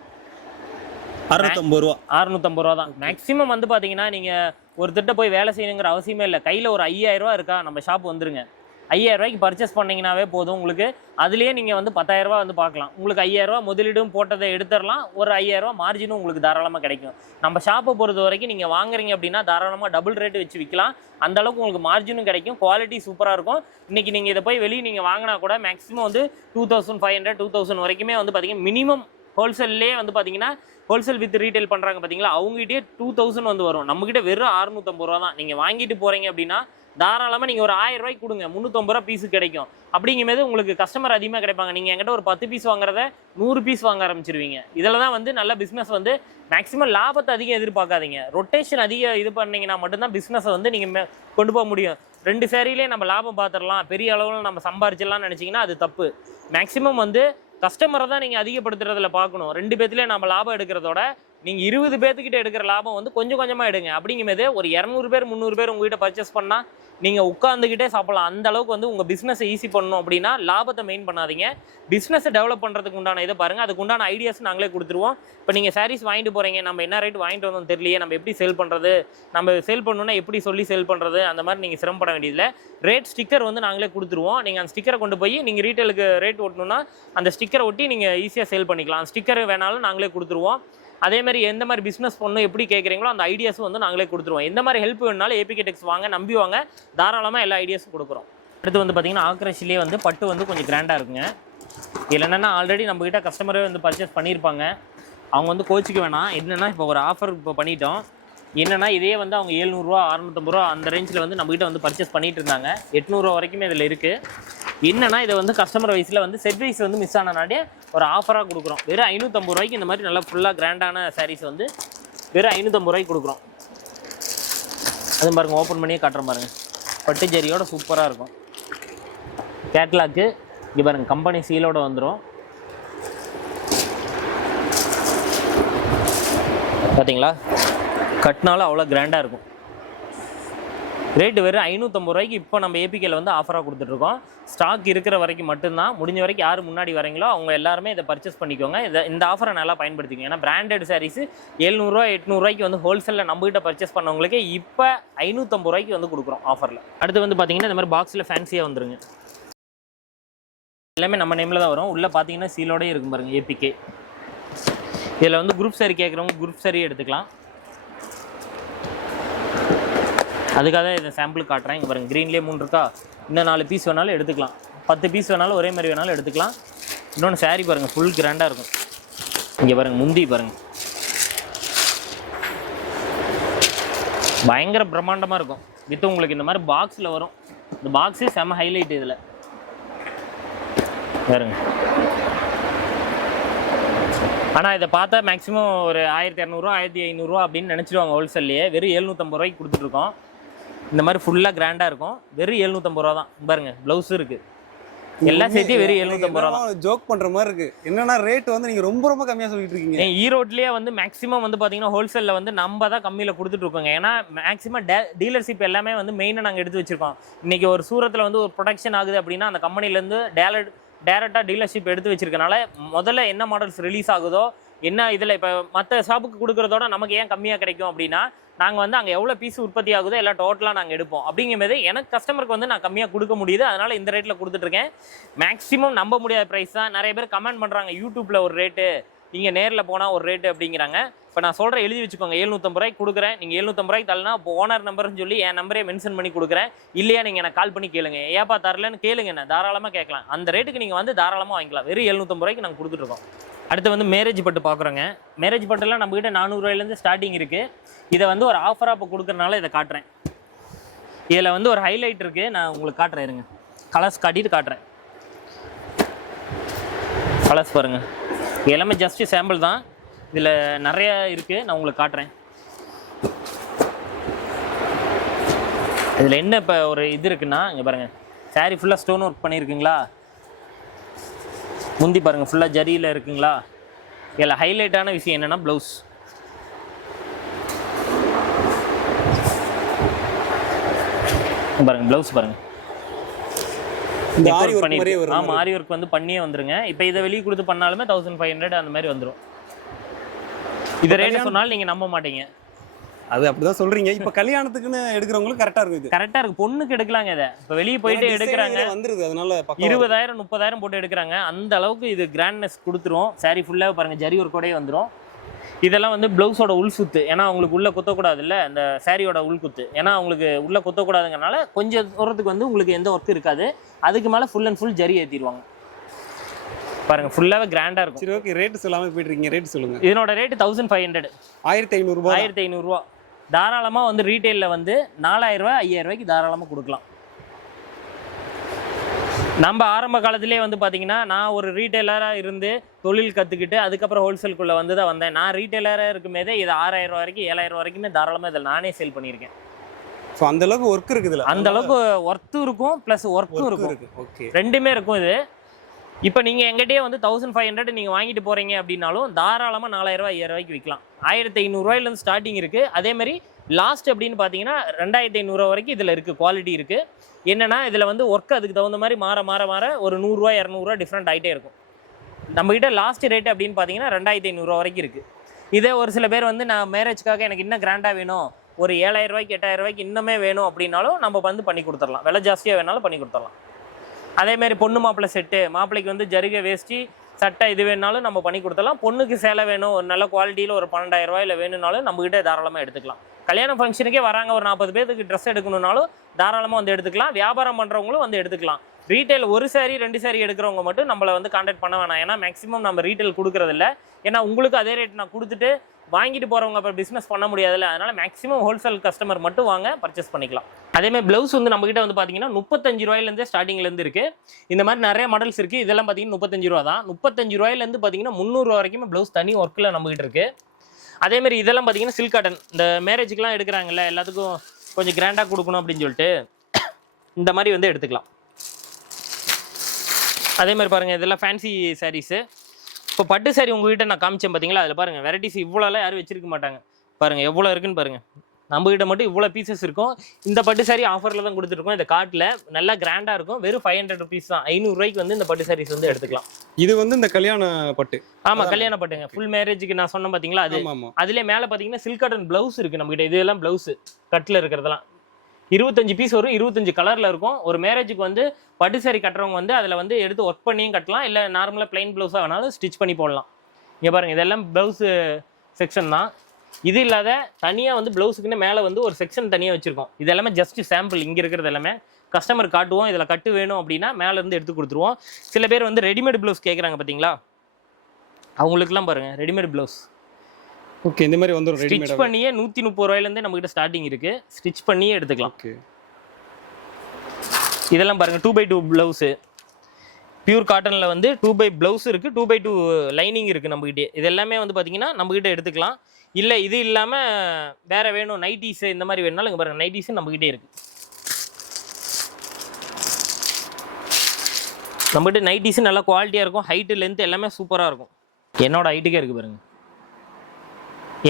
650 ரூபா. 650 ரூபா தான் மேக்ஸிமம். வந்து பார்த்தீங்கன்னா நீங்கள் ஒரு திட்ட போய் வேலை செய்யணுங்கிற அவசியமே இல்லை. கையில் ஒரு 5000 ரூபா இருக்கா நம்ம ஷாப் வந்துருங்க. 5000 ரூபாய்க்கு பர்ச்சேஸ் பண்ணிங்கனாவே போதும். உங்களுக்கு அதுலேயே நீங்கள் வந்து 10000 ரூபா வந்து பார்க்கலாம். உங்களுக்கு 5000 ரூபா முதலீடும் போட்டதை எடுத்துடலாம். ஒரு 5000 ரூபா மார்ஜினும் உங்களுக்கு தாராளமாக கிடைக்கும். நம்ம ஷாப்பை பொறுத்த வரைக்கும் நீங்கள் வாங்குறீங்க அப்படின்னா தாராளமாக டபுள் ரேட்டு வச்சு விற்கலாம். அந்தளவுக்கு உங்களுக்கு மார்ஜினும் கிடைக்கும். குவாலிட்டி சூப்பராக இருக்கும். இன்றைக்கி நீங்கள் இதை போய் வெளியே நீங்கள் வாங்கினா கூட மேக்ஸிமம் வந்து 2500 2000 வரைக்குமே வந்து பார்த்தீங்கன்னா மினிமம் ஹோல்சேல்லே வந்து பார்த்தீங்கன்னா ஹோல்சேல் வித் ரீட்டைல் பண்ணுறாங்க பார்த்தீங்களா அவங்ககிட்டே 2000 வந்து வரும். நம்மகிட்ட வெறும் 650 ரூபா தான். நீங்கள் வாங்கிட்டு போகிறீங்க அப்படின்னா தாராளமாக நீங்கள் ஒரு 1000 ரூபாய்க்கு கொடுங்க, 350 ரூபா பீஸு கிடைக்கும். அப்படிங்கும்போது உங்களுக்கு கஸ்டமர் அதிகமாக கிடைப்பாங்க. நீங்கள் என்கிட்ட ஒரு 10 பீஸ் வாங்குறத 100 பீஸ் வாங்க ஆரம்பிச்சிருவீங்க. இதில் தான் வந்து நல்ல பிஸ்னஸ் வந்து மேக்ஸிமம் லாபத்தை அதிகம் எதிர்பார்க்காதீங்க. ரொட்டேஷன் அதிகம் இது பண்ணிங்கன்னா மட்டும்தான் பிஸ்னஸை வந்து நீங்கள் கொண்டு போக முடியும். 2 சேரீலே நம்ம லாபம் பார்த்துடலாம், பெரிய அளவில் நம்ம சம்பாரிச்சிடலாம்னு நினச்சிங்கன்னா அது தப்பு. மேக்ஸிமம் வந்து கஸ்டமரை தான் நீங்கள் அதிகப்படுத்துறதுல பார்க்கணும். 2 பேர்த்துலேயே நம்ம லாபம் எடுக்கிறதோட நீங்கள் 20 பேர்த்துக்கிட்ட எடுக்கிற லாபம் வந்து கொஞ்சம் கொஞ்சமாக எடுங்க. அப்படிங்கும்போது ஒரு 200 பேர் 300 பேர் உங்கள்கிட்ட பர்ச்சேஸ் பண்ணால் நீங்கள் உட்காந்துக்கிட்டே சாப்பிடலாம். அந்த அளவுக்கு வந்து உங்கள் பிஸ்னஸை ஈஸி பண்ணணும் அப்படின்னா லாபத்தை மெயின் பண்ணாதீங்க. பிஸ்னஸை டெவலப் பண்ணுறதுக்கு உண்டான இதை பாருங்கள். அதுக்கு உண்டான ஐடியாஸ் நாங்களே கொடுத்துருவோம். இப்போ நீங்கள் சாரீஸ் வாங்கிட்டு போகிறீங்க, நம்ம என்ன ரேட் வாங்கிட்டு வந்தோம் தெரியலையே, நம்ம எப்படி சேல் பண்ணுறது, நம்ம சேல் பண்ணணுன்னா எப்படி சொல்லி சேல் பண்ணுறது, அந்த மாதிரி நீங்கள் சிரமப்பட வேண்டியதில்லை. ரேட் ஸ்டிக்கர் வந்து நாங்களே கொடுத்துருவோம். நீங்கள் அந்த ஸ்டிக்கரை கொண்டு போய் நீங்கள் ரீட்டெயிலுக்கு ரேட் ஓட்டணுன்னா அந்த ஸ்டிக்கரை ஒட்டி நீங்கள் ஈஸியாக சேல் பண்ணிக்கலாம். அந்த ஸ்டிக்கர் வேணாலும் நாங்களே கொடுத்துருவோம். அதேமாதிரி எந்த மாதிரி பிஸ்னஸ் பண்ணணும் எப்படி கேட்குறீங்களோ அந்த ஐடியாஸும் வந்து நாங்களே கொடுத்துருவோம். எந்த மாதிரி ஹெல்ப் வேணுனாலும் ஏபிகே டெக்ஸ் வாங்க, நம்பி வாங்க, தாராளமாக எல்லா ஐடியாஸும் கொடுக்குறோம். அடுத்து வந்து பார்த்தீங்கன்னா ஆக்ரஷிலே வந்து பட்டு வந்து கொஞ்சம் கிராண்டாக இருக்குங்க. இதில் என்னென்னா ஆல்ரெடி நம்மக்கிட்ட கஸ்டமரே வந்து பர்ச்சேஸ் பண்ணியிருப்பாங்க. அவங்க வந்து கோச்சிக்க வேணாம். என்னென்னா இப்போ ஒரு ஆஃபர் இப்போ பண்ணிட்டோம். என்னென்னா இதே வந்து அவங்க 700 ரூபா 650 ரூபா அந்த ரேஞ்சில் வந்து நம்மகிட்ட வந்து பர்ச்சேஸ் பண்ணிட்டு இருந்தாங்க. 800 ரூபா வரைக்குமே இதில் இருக்குது. என்னென்னா இதை வந்து கஸ்டமர் வைஸில் வந்து செட் வைஸ் வந்து மிஸ் ஆனனாலே ஒரு ஆஃபராக கொடுக்குறோம். வெறும் 550 ரூபாய்க்கு இந்த மாதிரி நல்லா ஃபுல்லாக கிராண்டான சாரீஸ் வந்து வெறும் 550 ரூபாய்க்கு கொடுக்குறோம். அது பாருங்க, ஓப்பன் பண்ணியே காட்டுறேன் பாருங்க, பட்டு ஜரியோட சூப்பராக இருக்கும். கேட்லாக்கு இங்கே பாருங்க, கம்பெனி சீலோட வந்துடும். பார்த்தீங்களா, கட்டினாலும் அவ்வளோ கிராண்டாக இருக்கும். ரேட்டு வெறும் 550 ரூபாய்க்கு இப்போ நம்ம ஏபிகேல வந்து ஆஃபராக கொடுத்துட்ருக்கோம். ஸ்டாக் இருக்கிற வரைக்கும் மட்டும்தான். முடிஞ்ச வரைக்கும் யார் முன்னாடி வரீங்களோ அவங்க எல்லாருமே இதை பர்ச்சேஸ் பண்ணிக்கோங்க. இந்த ஆஃபரை நல்லா பயன்படுத்திக்கோங்க. ஏன்னா பிராண்டட் சாரீஸ் 700 800 ரூபாய்க்கு வந்து ஹோல்சேலில் நம்மகிட்ட பர்ச்சேஸ் பண்ணவங்களுக்கு இப்போ 550 ரூபாய்க்கு வந்து கொடுக்குறோம் ஆஃபரில். அடுத்து வந்து பார்த்தீங்கன்னா இந்த மாதிரி பாக்ஸில் ஃபேன்சியாக வந்துருங்க. எல்லாமே நம்ம நேமில் தான் வரும். உள்ளே பார்த்தீங்கன்னா சீலோடய இருக்கும் பாருங்கள், ஏபிகே. இதில் வந்து குரூப் சாரி கேட்குறவங்க குரூப் சாரி எடுத்துக்கலாம். அதுக்காக தான் இதை சாம்பிள் காட்டுறேன். இங்கே பாருங்கள், க்ரீன்லேயே 3 இருக்கா, இன்னும் 4 பீஸ் வேணாலும் எடுத்துக்கலாம், 10 பீஸ் வேணாலும் ஒரே மாதிரி வேணாலும் எடுத்துக்கலாம். இன்னொன்று சாரீ பாருங்கள், ஃபுல் கிராண்டாக இருக்கும். இங்கே பாருங்கள், முந்தி பாருங்கள், பயங்கர பிரம்மாண்டமாக இருக்கும். வித் உங்களுக்கு இந்த மாதிரி பாக்ஸில் வரும். இந்த பாக்ஸு செம்ம ஹைலைட். இதில் பாருங்க. ஆனால் இதை பார்த்தா மேக்ஸிமம் ஒரு 1200 1500 அப்படின்னு நினச்சிடுவாங்க ஹோல்சேல்லையே. வெறும் 750 ரூபாய்க்கு கொடுத்துட்ருக்கோம். இந்த மாதிரி ஃபுல்லாக கிராண்டாக இருக்கும். வெறும் 750 ரூபா தான். பாருங்க, ப்ளவுஸ் இருக்குது, எல்லாம் சேர்த்து வெறும் 750 ரூபா தான். ஜோக் பண்ணுற மாதிரி இருக்குது. என்னன்னா ரேட் வந்து நீங்கள் ரொம்ப கம்மியாக சொல்லிட்டு இருக்கீங்க. ஈரோட்லேயே வந்து மேக்ஸிமம் வந்து பார்த்தீங்கன்னா ஹோல்சேலில் வந்து நம்ம தான் கம்மியில் கொடுத்துட்ருக்கோங்க. ஏன்னா மேக்ஸிமம் டீலர்ஷிப் எல்லாமே வந்து மெயினாக நாங்கள் எடுத்து வச்சுருக்கோம். இன்றைக்கி ஒரு சூரத்தில் வந்து ஒரு ப்ரொடக்ஷன் ஆகுது அப்படின்னா அந்த கம்பெனிலேருந்து டேரெக்டாக டீலர்ஷிப் எடுத்து வச்சிருக்கனால முதல்ல என்ன மாடல்ஸ் ரிலீஸ் ஆகுதோ, என்ன இதில் இப்போ மற்ற ஷாப்புக்கு கொடுக்குறதோட நமக்கு ஏன் கம்மியாக கிடைக்கும் அப்படின்னா, நாங்கள் வந்து அங்கே எவ்வளோ பீஸ் உற்பத்தி ஆகுதோ எல்லாம் டோட்டலாக நாங்கள் எடுப்போம். அப்படிங்கும்போது எனக்கு கஸ்டமருக்கு வந்து நான் கம்மியாக கொடுக்க முடியுது. அதனால் இந்த ரேட்டில் கொடுத்துட்ருக்கேன். மேக்ஸிமம் நம்ப முடியாத ப்ரைஸ் தான். நிறைய பேர் கமெண்ட் பண்ணுறாங்க, யூடியூப்பில் ஒரு ரேட்டு, நீங்கள் நேரில் போனால் ஒரு ரேட்டு அப்படிங்கிறாங்க. இப்போ நான் சொல்கிறேன், எழுதி வச்சுக்கோங்க. 750 ரூபாய்க்கு கொடுக்குறேன். நீங்கள் 750 ரூபாய்க்கு தரலாம், இப்போ ஓனர் நம்பர்னு சொல்லி என் நம்பரே மென்ஷன் பண்ணி கொடுக்குறேன். இல்லையா நீங்கள் எனக்கு கால் பண்ணி கேளுங்க, ஏப்பா தரலன்னு கேளுங்க, என்ன தாராளமாக கேட்கலாம். அந்த ரேட்டுக்கு நீங்கள் வந்து தாராளமாக வாங்கிக்கலாம். வெறும் 750 ரூபாய்க்கு நாங்கள் கொடுத்துட்ருக்கோம். அடுத்து வந்து மேரேஜ் பட்டு பார்க்குறோங்க. மேரேஜ் பட்டுலாம் நம்மகிட்ட 400 ரூபாயிலேருந்து ஸ்டார்டிங் இருக்குது. இதை வந்து ஒரு ஆஃபராக இப்போ கொடுக்குறனால இதை காட்டுறேன். இதில் வந்து ஒரு ஹைலைட் இருக்குது, நான் உங்களுக்கு காட்டுறேன். இருங்க, கலர்ஸ் காட்டிட்டு காட்டுறேன். கலர்ஸ் பாருங்கள், எல்லாமே ஜஸ்ட் சாம்பிள் தான். இதில் நிறைய இருக்குது, நான் உங்களுக்கு காட்டுறேன். இதில் என்ன இப்போ ஒரு இது இருக்குன்னா, இங்கே பாருங்கள், சாரீ ஃபுல்லாக ஸ்டோன் ஒர்க் பண்ணியிருக்குங்களா, முந்தி பாருங்கள் ஃபுல்லாக ஜரியில் இருக்குங்களா. இதில் ஹைலைட்டான விஷயம் என்னென்னா ப்ளவுஸ். பாருங்கள் ப்ளவுஸ் பாருங்கள், ஆமாம் ஆரி ஒர்க் வந்து பண்ணியே வந்துருங்க. இப்போ இதை வெளியே கொடுத்து பண்ணாலுமே 1500 அந்த மாதிரி வந்துடும். இதை ரேட்டு சொன்னாலும் நீங்கள் நம்ப மாட்டீங்க. அது அப்படிதான் சொல்றீங்க. இப்போ கல்யாணத்துக்குன்னு எடுக்கிறவங்களுக்கு கரெக்டாக இருக்குது. கரெக்டாக இருக்குது. பொண்ணுக்கு எடுக்கலாங்க. இதை இப்போ வெளியே போயிட்டு எடுக்கிறாங்க, வந்துருது. அதனால 20,000 30,000 போட்டு எடுக்கிறாங்க. அந்த அளவுக்கு இது கிராண்ட்னஸ் கொடுத்துரும். சாரீ ஃபுல்லாக பாருங்கள், ஜரி ஒர்க்கோடயே வந்துடும். இதெல்லாம் வந்து ப்ளவுஸோட உள் குத்து. ஏன்னா அவங்களுக்கு உள்ளே குத்தக்கூடாது இல்லை, இந்த சாரியோட உள் குத்து. ஏன்னா அவங்களுக்கு உள்ளே குத்தக்கூடாதுங்கனால கொஞ்சம் தூரத்துக்கு வந்து உங்களுக்கு எந்த ஒர்க் இருக்காது. அதுக்கு மேலே ஃபுல் அண்ட் ஃபுல் ஜரி ஏற்றிடுவாங்க. பாருங்கள், ஃபுல்லாகவே கிராண்டாக இருக்கும். சரி, ஓகே. ரேட்டு சொல்லாமல் போயிட்டுருக்கீங்க, ரேட்டு சொல்லுங்கள். இதனோட ரேட்டு 1500. 1500 ரூபா. 1500 ரூபா. தாராளமாக வந்து ரீட்டெயிலில் வந்து 4000 ரூபா 5000 ரூபாய்க்கு தாராளமாக கொடுக்கலாம். நம்ம ஆரம்ப காலத்திலே வந்து பார்த்தீங்கன்னா, நான் ஒரு ரீட்டைலராக இருந்து தொழில் கற்றுக்கிட்டு அதுக்கப்புறம் ஹோல்சேலுக்குள்ளே வந்து தான் வந்தேன். நான் ரீட்டைலராக இருக்கும்போதே இது 6000 ரூபா வரைக்கும் 7000 ரூபா வரைக்குமே தாராளமாக இதில் நானே சேல் பண்ணியிருக்கேன். ஸோ அந்தளவுக்கு ஒர்க் இருக்குதுல்ல, அந்தளவுக்கு ஒர்த்தும் இருக்கும் ப்ளஸ் ஒர்க்கும் இருக்கும். ஓகே, ரெண்டுமே இருக்கும். இது இப்போ நீங்கள் எங்கிட்டே வந்து 1500 நீங்கள் வாங்கிட்டு போகிறீங்க அப்படின்னாலும் தாராளமாக 4000 ரூபா 5000 ரூபாய்க்கு விற்கலாம். 1500 ரூபாயிலேருந்து ஸ்டார்டிங் இருக்குது. அதேமாதிரி லாஸ்ட் அப்படின்னு பார்த்தீங்கன்னா 2500 ரூபா வரைக்கும் இதில் இருக்குது. குவாலிட்டி இருக்குது. என்னென்னா இதில் வந்து ஒர்க் அதுக்கு தகுந்த மாதிரி மாற ஒரு 100 ரூபா 200 ரூபா டிஃப்ரெண்ட் ஆகிட்டே இருக்கும். நம்மகிட்ட லாஸ்ட் ரேட் அப்படின்னு பார்த்தீங்கன்னா 2500 ரூபா வரைக்கும் இருக்குது. இதே ஒரு சில பேர் வந்து நான் மேரேஜ்க்காக எனக்கு இன்னும் கிராண்டாக வேணும், ஒரு 7000 ரூபாய்க்கு 8000 ரூபாய்க்கு இன்னுமே வேணும் அப்படின்னாலும் நம்ம வந்து பண்ணி கொடுத்துடலாம். விலை ஜாஸ்தியாக வேணாலும் பண்ணி கொடுத்துடலாம். அதேமாதிரி பொண்ணு மாப்பிள்ளை செட்டு, மாப்பிள்ளைக்கு வந்து ஜரிகை வேஷ்டி சட்டை இது வேணாலும் நம்ம பண்ணி கொடுத்துடலாம். பொண்ணுக்கு சேலை வேணும், ஒரு நல்ல குவாலிட்டியில் ஒரு 12,000 ரூபாயில் வேணும்னாலும் நம்மகிட்ட தாராளமாக எடுத்துக்கலாம். கல்யாண ஃபங்க்ஷனுக்கே வராங்க, ஒரு 40 பேருக்கு ட்ரெஸ் எடுக்கணும்னாலும் தாராளமாக வந்து எடுத்துக்கலாம். வியாபாரம் பண்ணுறவங்களும் வந்து எடுத்துக்கலாம். ரீட்டைல் ஒரு சாரி 2 சாரி எடுக்கிறவங்க மட்டும் நம்மளை வந்து கான்டாக்ட் பண்ண வேணாம். ஏன்னா மேக்ஸிமம் நம்ம ரீட்டைல் கொடுக்குறதில்ல. ஏன்னா உங்களுக்கு அதே ரேட் நான் கொடுத்துட்டு வாங்கிட்டு போகிறவங்க அப்புறம் பிஸ்னஸ் பண்ண முடியாதுல்ல. அதனால் மேக்ஸிமம் ஹோல்சேல் கஸ்டமர் மட்டும் வாங்க, பர்ச்சேஸ் பண்ணிக்கலாம். அதேமாதிரி ப்ளவுஸ் வந்து நம்மகிட்ட வந்து பார்த்தீங்கன்னா 35 ரூபாயிலேருந்து ஸ்டார்டிங்லேருந்து இருக்குது. இந்த மாதிரி நிறைய மாடல்ஸ் இருக்குது. இதெல்லாம் பார்த்தீங்கன்னா 35 ரூபா தான். 35 ரூபாயிலேருந்து பார்த்தீங்கன்னா 300 ரூபா வரைக்கும் ப்ளவுஸ் தனி ஒர்க்கில் நம்மகிட்ட இருக்குது. அதே மாதிரி இதெல்லாம் பார்த்தீங்கன்னா சில்க் காட்டன். இந்த மேரேஜுக்குலாம் எடுக்கிறாங்கல்ல, எல்லாத்துக்கும் கொஞ்சம் கிராண்டாக கொடுக்கணும் அப்படின்னு சொல்லிட்டு இந்த மாதிரி வந்து எடுத்துக்கலாம். அதே மாதிரி பாருங்கள், இதெல்லாம் ஃபேன்சி சாரீஸு. இப்போ பட்டு சாரி உங்ககிட்ட நான் காமிச்சேன் பார்த்தீங்களா, அதில் பாருங்கள் வெரைட்டிஸ் இவ்வளோலாம் யாரும் வச்சிருக்க மாட்டாங்க. பாருங்கள் எவ்வளோ இருக்குன்னு பாருங்கள். நம்மகிட்ட மட்டும் இவ்வளோ பீசஸ் இருக்கும். இந்த பட்டு சாரி ஆஃபரில் தான் கொடுத்துருக்கோம். இந்த காட்டில் நல்லா கிராண்டாக இருக்கும். வெறும் 500 ருபீஸ் தான். 500 ரூபாய்க்கு வந்து இந்த பட்டு சாரீஸ் வந்து எடுத்துக்கலாம். இது வந்து இந்த கல்யாண பட்டு. ஆமாம், கல்யாண பட்டுங்க. ஃபுல் மேரேஜுக்கு நான் சொன்னேன் பார்த்தீங்களா, அது அதுலேயே மேலே பார்த்தீங்கன்னா சில்க் காட்டன் ப்ளவுஸ் இருக்குது நம்மகிட்ட. இதெல்லாம் ப்ளவுஸு கட்டில் இருக்கிறதெல்லாம் 25 பீஸ் வரும். 25 கலரில் இருக்கும். ஒரு மேரேஜுக்கு வந்து பட்டு சாரி கட்டுறவங்க வந்து அதில் வந்து எடுத்து ஒர்க் பண்ணியும் கட்டலாம், இல்லை நார்மலாக பிளைன் ப்ளவுஸாக வேணாலும் ஸ்டிச் பண்ணி போடலாம். இங்கே பாருங்கள், இதெல்லாம் ப்ளவுஸு செக்ஷன் தான். இது இல்லாத தனியாக வந்து ப்ளவுஸுக்குன்னு மேலே வந்து ஒரு செக்ஷன் தனியாக வச்சுருக்கோம். இது எல்லாமே ஜஸ்ட் சாம்பிள். இங்கே இருக்கிறது எல்லாமே கஸ்டமர் காட்டுவோம். இதில் கட்டு வேணும் அப்படின்னா மேலேருந்து எடுத்து கொடுத்துருவோம். சில பேர் வந்து ரெடிமேட் ப்ளவுஸ் கேட்குறாங்க பார்த்தீங்களா, அவங்களுக்குலாம் பாருங்கள் ரெடிமேட் ப்ளவுஸ். ஓகே, இந்த மாதிரி வந்து ஸ்டிச் பண்ணியே 130 ரூபாயிலேருந்து நம்மகிட்ட ஸ்டார்டிங் இருக்குது. ஸ்டிச் பண்ணியே எடுத்துக்கலாம். ஓகே, இதெல்லாம் பாருங்கள் 2x2 ப்ளவுஸு. பியூர் காட்டனில் வந்து 2x ப்ளவுஸ் இருக்குது, 2x2 லைனிங் இருக்குது நம்மகிட்டே. இது எல்லாமே வந்து பார்த்தீங்கன்னா நம்மகிட்ட எடுத்துக்கலாம். இல்லை இது இல்லாமல் வேறு வேணும் நைட்டிஸு இந்த மாதிரி வேணுனாலும் இங்கே பாருங்கள் நைட்டிஸு நம்மகிட்டே இருக்குது. நம்மகிட்ட நைட்டிஸு நல்லா குவாலிட்டியாக இருக்கும். ஹைட்டு லென்த் எல்லாமே சூப்பராக இருக்கும். என்னோட ஹைட்டுக்கே இருக்குது பாருங்கள்.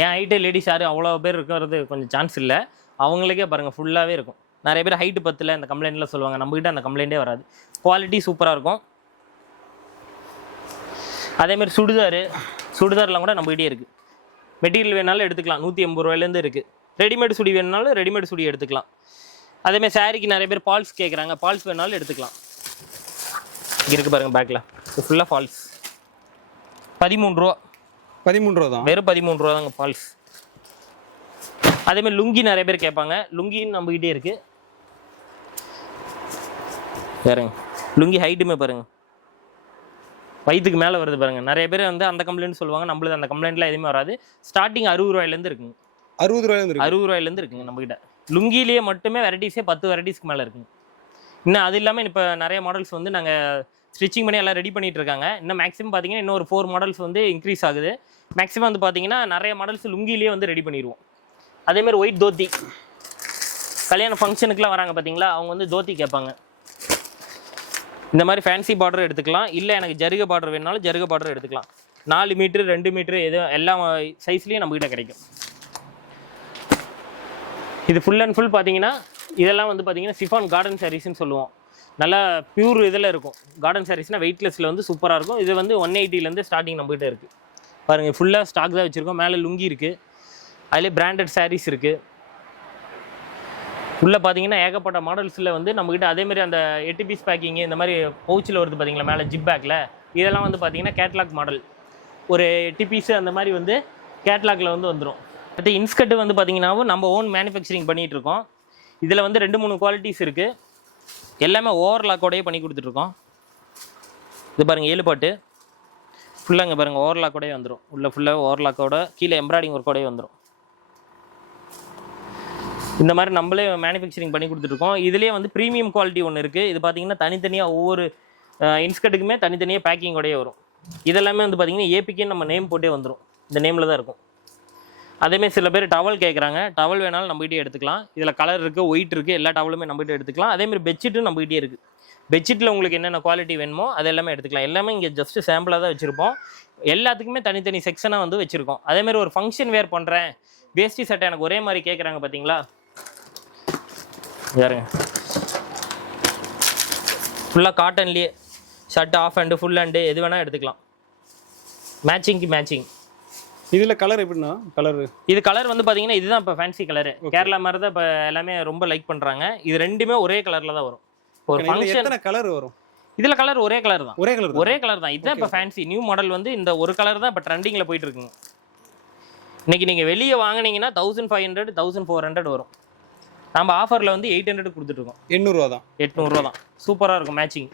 என் ஹைட்டு லேடிஸ் யாரும் அவ்வளோ பேர் இருக்கிறது கொஞ்சம் சான்ஸ் இல்லை. அவங்களுக்கே பாருங்கள் ஃபுல்லாகவே இருக்கும். நிறைய பேர் ஹைட்டு பத்தில் இந்த கம்ப்ளைண்ட்லாம் சொல்லுவாங்க. நம்மகிட்ட அந்த கம்ப்ளைண்ட்டே வராது. குவாலிட்டி சூப்பராக இருக்கும். அதேமாதிரி சுடிதார்லாம் கூட நம்மகிட்டே இருக்குது. மெட்டீரியல் வேணாலும் எடுத்துக்கலாம். 180 ரூபாயிலேருந்து இருக்குது. ரெடிமேட் சுடி வேணுனாலும் ரெடிமேட் சுடி எடுத்துக்கலாம். அதேமாதிரி சாரிக்கு நிறைய பேர் ஃபால்ஸ் கேட்குறாங்க. ஃபால்ஸ் வேணாலும் எடுத்துக்கலாம். இங்கே இருக்குது பாருங்கள் பேக்கில் ஃபுல்லாக ஃபால்ஸ். 13 ரூபா. 13 ரூபா தான். வெறும் 13 ரூபா தாங்க ஃபால்ஸ். அதேமாதிரி லுங்கி நிறைய பேர் கேட்பாங்க. லுங்கின்னு நம்மகிட்டே இருக்குது. பாருங்க லுங்கி ஹைட்டுமே பாருங்கள் வயிற்றுக்கு மேலே வருது பாருங்கள். நிறைய பேர் வந்து அந்த கம்ப்ளைண்ட் சொல்லுவாங்க. நம்மளுக்கு அந்த கம்ப்ளைண்ட்லாம் எதுவுமே வராது. ஸ்டார்டிங் 60 ரூபாயிலேருந்து இருக்குங்க. 60 ரூபாயிலேருந்து இருக்குங்க நம்மகிட்ட. லுங்கிலேயே மட்டுமே வெரைட்டிஸே 10 வெரைட்டிஸ்க்கு மேலே இருக்குங்க. இன்னும் அது இல்லாமல் இப்போ நிறைய மாடல்ஸ் வந்து நாங்கள் ஸ்டிச்சிங் பண்ணி எல்லாம் ரெடி பண்ணிட்டு இருக்காங்க. இன்னும் மேக்ஸிமம் பார்த்தீங்கன்னா இன்னும் ஒரு 4 மாடல்ஸ் வந்து இன்க்ரீஸ் ஆகுது. மேக்ஸிமம் வந்து பார்த்தீங்கன்னா நிறைய மாடல்ஸ் லுங்கிலேயே வந்து ரெடி பண்ணிடுவோம். அதேமாதிரி ஒயிட் தோத்தி, கல்யாண ஃபங்க்ஷனுக்குலாம் வராங்க பார்த்தீங்களா, அவங்க வந்து தோத்தி கேட்பாங்க. இந்த மாதிரி ஃபேன்சி பார்டர் எடுத்துக்கலாம். இல்லை எனக்கு ஜருக பார்டர் வேணுனாலும் ஜருக பார்டர் எடுத்துக்கலாம். 4 மீட்ரு 2 மீட்ரு எதுவும் எல்லா சைஸ்லேயும் நம்மகிட்ட கிடைக்கும். இது ஃபுல் அண்ட் ஃபுல் பார்த்தீங்கன்னா இதெல்லாம் வந்து பார்த்தீங்கன்னா சிஃபான் கார்டன் சாரீஸ்ன்னு சொல்லுவோம். நல்லா பியூர் இதில் இருக்கும். கார்டன் சாரீஸ்னால் வெயிட்லெஸில் வந்து சூப்பராக இருக்கும். இது வந்து 180லேருந்து ஸ்டார்டிங் நம்மகிட்ட இருக்குது. பாருங்கள் ஃபுல்லாக ஸ்டாக் தான் வச்சுருக்கோம். மேலே லுங்கி இருக்குது. அதிலே பிராண்டட் சாரீஸ் இருக்குது. உள்ளே பார்த்தீங்கன்னா ஏகப்பட்ட மாடல்ஸில் வந்து நம்மகிட்ட அதேமாதிரி அந்த 8 பீஸ் பேக்கிங்கு இந்த மாதிரி பவுச்சில் வருது பார்த்தீங்களா மேலே ஜிப் பேக்கில், இதெல்லாம் வந்து பார்த்தீங்கன்னா கேட்லாக் மாடல். ஒரு 8 பீஸு அந்த மாதிரி வந்து கேட்லாகில் வந்து வந்துடும். அடுத்து இன்ஸ்கர்ட் வந்து பார்த்தீங்கன்னாவும் நம்ம ஓன் மேனுஃபேக்சரிங் பண்ணிகிட்ருக்கோம். இதில் வந்து 2-3 குவாலிட்டிஸ் இருக்குது. எல்லாமே ஓவர்லாக்கோடையே பண்ணி கொடுத்துட்ருக்கோம். இது பாருங்கள் 7 பாட்டு ஃபுல்லாக இங்கே பாருங்கள் ஓவர்லாக்கோடையே வந்துடும். உள்ளே ஃபுல்லாக ஓவர்லாக்கோட கீழே எம்ப்ராய்டிங் ஒர்க்கோடையே வந்துடும். இந்த மாதிரி நம்மளே மேனுஃபேக்சரிங் பண்ணி கொடுத்துட்ருக்கோம். இதுலேயே வந்து ப்ரீமியம் குவாலிட்டி ஒன்று இருக்குது. இது பார்த்தீங்கன்னா தனித்தனியாக ஒவ்வொரு இன்ஸ்கர்ட்டுக்குமே தனித்தனியாக பேக்கிங்கோடையே வரும். இதெல்லாமே வந்து பார்த்தீங்கன்னா ஏபிகேன்னு நம்ம நேம் போட்டே வந்துடும். இந்த நேமில் தான் இருக்கும். அதேமாதிரி சில பேர் டவல் கேட்குறாங்க. டவல் வேணாலும் நம்மகிட்டே எடுத்துக்கலாம். இதில் கலர் இருக்குது, ஒயிட் இருக்குது, எல்லா டவலுமே நம்மகிட்ட எடுத்துக்கலாம். அதேமாதிரி பெட்ஷீட்டும் நம்மகிட்டே இருக்குது. பெட்ஷீட்டில் உங்களுக்கு என்னென்ன குவாலிட்டி வேணுமோ அது எல்லாமே எடுத்துக்கலாம். எல்லாமே இங்கே ஜஸ்ட்டு சாம்பிளாக தான் வச்சுருப்போம். எல்லாத்துக்குமே தனித்தனி செக்ஷனாக வந்து வச்சுருக்கோம். அதேமாதிரி ஒரு ஃபங்க்ஷன் வேர் பண்ணுறேன், வேஷ்டி சட்டை எனக்கு ஒரே மாதிரி கேட்குறாங்க பார்த்தீங்களா, பாருங்க ஃபுல்லாக காட்டன்லேயே shirt half hand full hand எது வேணால் எடுத்துக்கலாம். மேட்சிங்க்கு மேட்சிங். இதில் கலர் எப்படின்னா இது கலர் வந்து பார்த்தீங்கன்னா இதுதான் இப்போ ஃபேன்சி கலரு. கேரளா மாதிரி தான் இப்போ எல்லாமே ரொம்ப லைக் பண்ணுறாங்க. இது ரெண்டுமே ஒரே கலரில் தான் வரும். ஒரு ஃபங்க்ஷன் கலர் வரும். இதில் கலர் ஒரே கலர் தான். ஒரே கலர் தான். இதுதான் இப்போ ஃபேன்சி நியூ மாடல் வந்து இந்த ஒரு கலர் தான் இப்போ ட்ரெண்டிங்கில் போயிட்டு இருக்குங்க. இன்னைக்கு நீங்கள் வெளியே வாங்கினீங்கன்னா 1500 1400 வரும். நம்ம ஆஃபரில் வந்து 800 கொடுத்துட்ருக்கோம். 800 தான். 800 தான். சூப்பராக இருக்கும் மேட்சிங்.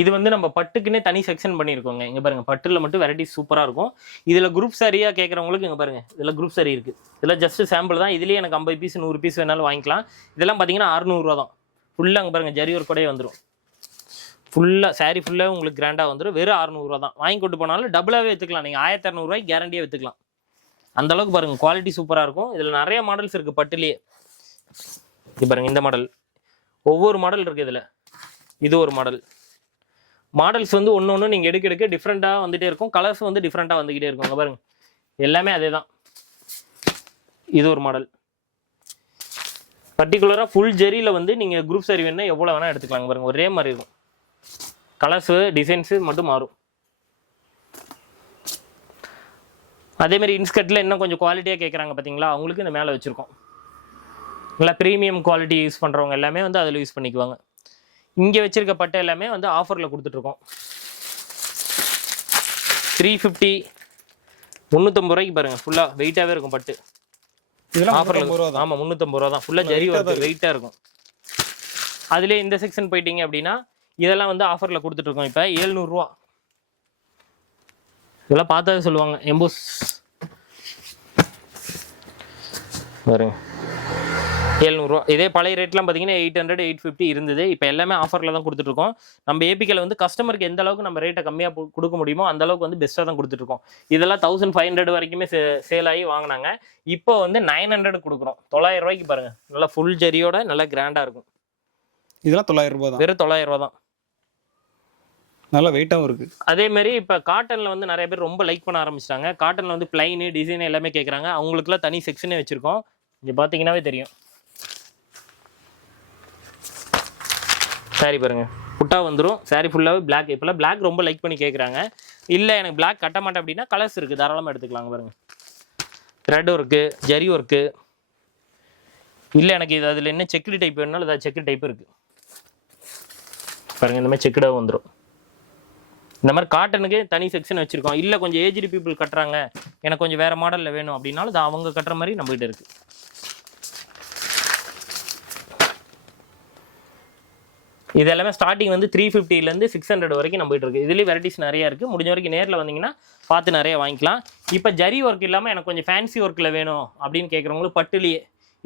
இது வந்து நம்ம பட்டுக்குன்னே தனி செக்ஷன் பண்ணியிருக்கோங்க. இங்கே பாருங்கள் பட்டில் மட்டும் வெரைட்டிஸ் சூப்பராக இருக்கும். இதில் குரூப் சாரியாக கேட்குறவங்களுக்கு இங்கே பாருங்கள் இதில் குரூப் சாரி இருக்குது. இதெல்லாம் ஜஸ்ட்டு சாம்பிள் தான். இதுலேயே எனக்கு 50 பீஸ் 100 பீஸ் வேணாலும் வாங்கிக்கலாம். இதெல்லாம் பார்த்தீங்கன்னா 600 தான். ஃபுல்லாக அங்கே பாருங்கள் ஜரி ஒர்க் கூடயே வந்துடும். ஃபுல்லாக சாரி ஃபுல்லாக உங்களுக்கு கிராண்டாக வந்துடும். வெறும் 600 தான். வாங்கி கொண்டு போனாலும் டபுளாகவே விற்றுக்கலாம். நீங்கள் 1200 கேரண்டியாக விற்றுக்கலாம். அந்த அளவுக்கு பாருங்க குவாலிட்டி சூப்பராக இருக்கும். இதில் நிறைய மாடல்ஸ் இருக்குது பட்டுலேயே. இது பாருங்க இந்த மாடல், ஒவ்வொரு மாடல் இருக்குது இதில். இது ஒரு மாடல். மாடல்ஸ் வந்து ஒன்று ஒன்று நீங்கள் எடுக்க டிஃப்ரெண்ட்டாக வந்துகிட்டே இருக்கும். கலர்ஸ் வந்து டிஃப்ரெண்ட்டாக வந்துக்கிட்டே இருக்கும். அங்கே பாருங்க எல்லாமே அதே தான். இது ஒரு மாடல். பர்டிகுலராக ஃபுல் ஜெரியில் வந்து நீங்கள் குரூப் சாரி வேணுன்னா எவ்வளோ வேணால் எடுத்துக்கலாங்க. பாருங்க ஒரே மாதிரி இருக்கும். கலர்ஸு டிசைன்ஸு மட்டும் மாறும். அதேமாதிரி இன்ஸ்கர்ட்டில் இன்னும் கொஞ்சம் குவாலிட்டியாக கேட்குறாங்க பார்த்தீங்களா, அவங்களுக்கு இந்த மேலே வச்சுருக்கோம். நல்லா ப்ரீமியம் குவாலிட்டி யூஸ் பண்ணுறவங்க எல்லாமே வந்து அதில் யூஸ் பண்ணிக்குவாங்க. இங்கே வச்சுருக்க பட்டு எல்லாமே வந்து ஆஃபரில் கொடுத்துட்ருக்கோம். 350 350 ரூபாய்க்கு பாருங்கள். ஃபுல்லாக வெயிட்டாகவே இருக்கும் பட்டு. இதெல்லாம் ஆஃபரில் ஆமாம் 350 ரூபா தான். ஃபுல்லாக ஜரி ஒர்க் வெயிட்டாக இருக்கும். அதிலே இந்த செக்ஷன் போயிட்டீங்க அப்படின்னா இதெல்லாம் வந்து ஆஃபரில் கொடுத்துட்ருக்கோம். இப்போ 700 ரூபா. இதெல்லாம் பார்த்தாவே சொல்லுவாங்க எம்போஸ் பாருங்க 700 ரூபா. இதே பழைய ரேட்லாம் பார்த்தீங்கன்னா 800 850 இருந்தது. இப்போ எல்லாமே ஆஃபரில் தான் கொடுத்துட்ருக்கோம். நம்ம ஏபிகேல வந்து கஸ்டமருக்கு எந்த அளவுக்கு நம்ம ரேட்டை கம்மியாக கொடுக்க முடியுமோ அந்த அளவுக்கு வந்து பெஸ்ட்டாக தான் கொடுத்துட்ருக்கோம். இதெல்லாம் 1500 வரைக்குமே சேல் ஆகி வாங்கினாங்க. இப்போ வந்து 900 கொடுக்குறோம். 900 ரூபாய்க்கு பாருங்க. நல்லா ஃபுல் ஜரியோட நல்லா கிராண்டாக இருக்கும். இதெல்லாம் 900 ரூபா தான். வெறும் 900 ரூபா தான். நல்லா வெயிட்டாகவும் இருக்குது. அதேமாதிரி இப்போ காட்டனில் வந்து நிறைய பேர் ரொம்ப லைக் பண்ண ஆரம்பிச்சிட்டாங்க. காட்டனில் வந்து பிளைனு டிசைன் எல்லாமே கேட்குறாங்க. அவங்களுக்குலாம் தனி செக்ஷனே வச்சுருக்கோம். இங்கே பார்த்தீங்கன்னாவே தெரியும். சாரி பாருங்கள் புட்டா வந்துடும். சாரி ஃபுல்லாகவே பிளாக். இப்போலாம் பிளாக் ரொம்ப லைக் பண்ணி கேட்குறாங்க. இல்லை எனக்கு பிளாக் கட்ட மாட்டேன் அப்படின்னா கலர்ஸ் இருக்குது, தாராளமாக எடுத்துக்கலாங்க. பாருங்கள் த்ரெட் ஒர்க்கு, ஜரி ஒர்க்கு. இல்லை எனக்கு இது அதில் என்ன செக்குடு டைப் வேணுனாலும் ஏதாவது செக்குடு டைப் இருக்குது பாருங்கள். இந்த மாதிரி செக்குடாக வந்துடும். இந்த மாதிரி காட்டனுக்கு தனி செக்ஷன் வச்சுருக்கோம். இல்லை கொஞ்சம் ஏஜ்டு பீப்புள் கட்டுறாங்க, எனக்கு கொஞ்சம் வேறு மாடலில் வேணும் அப்படின்னாலும் அது அவங்க கட்டுற மாதிரி நம்மகிட்ட இருக்குது. இது எல்லாமே ஸ்டார்டிங் வந்து 350லேருந்து 600 வரைக்கும் நம்மகிட்ட இருக்குது. இதுலேயே வெரைட்டிஸ் நிறையா இருக்குது. முடிஞ்ச வரைக்கும் நேரில் வந்தீங்கன்னா பார்த்து நிறைய வாங்கிக்கலாம். இப்போ ஜரி ஒர்க் இல்லாமல் எனக்கு கொஞ்சம் ஃபேன்சி ஒர்க்கில் வேணும் அப்படின்னு கேட்குறவங்களுக்கு பட்டுலேயே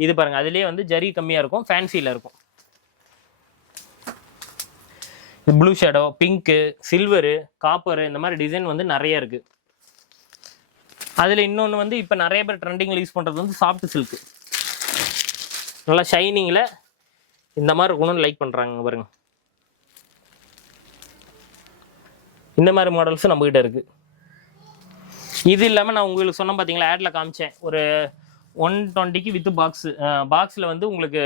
இது பாருங்கள். அதுலேயே வந்து ஜரி கம்மியாக இருக்கும், ஃபேன்சியில் இருக்கும். Blue shadow, pink, silver, copper, இந்த மாதிரி டிசைன் வந்து நிறைய இருக்குது. அதில் இன்னொன்று வந்து இப்போ நிறைய பேர் ட்ரெண்டிங்கில் யூஸ் பண்ணுறது வந்து சாஃப்ட் சில்க்கு. நல்லா ஷைனிங்கில் இந்த மாதிரி இருக்கணும்னு லைக் பண்ணுறாங்க பாருங்க. இந்த மாதிரி மாடல்ஸும் நம்மகிட்ட இருக்குது. இது இல்லாமல் நான் உங்களுக்கு சொன்ன பார்த்தீங்களா, ஆடில் காமிச்சேன் ஒரு 120க்கு வித் பாக்ஸில் வந்து உங்களுக்கு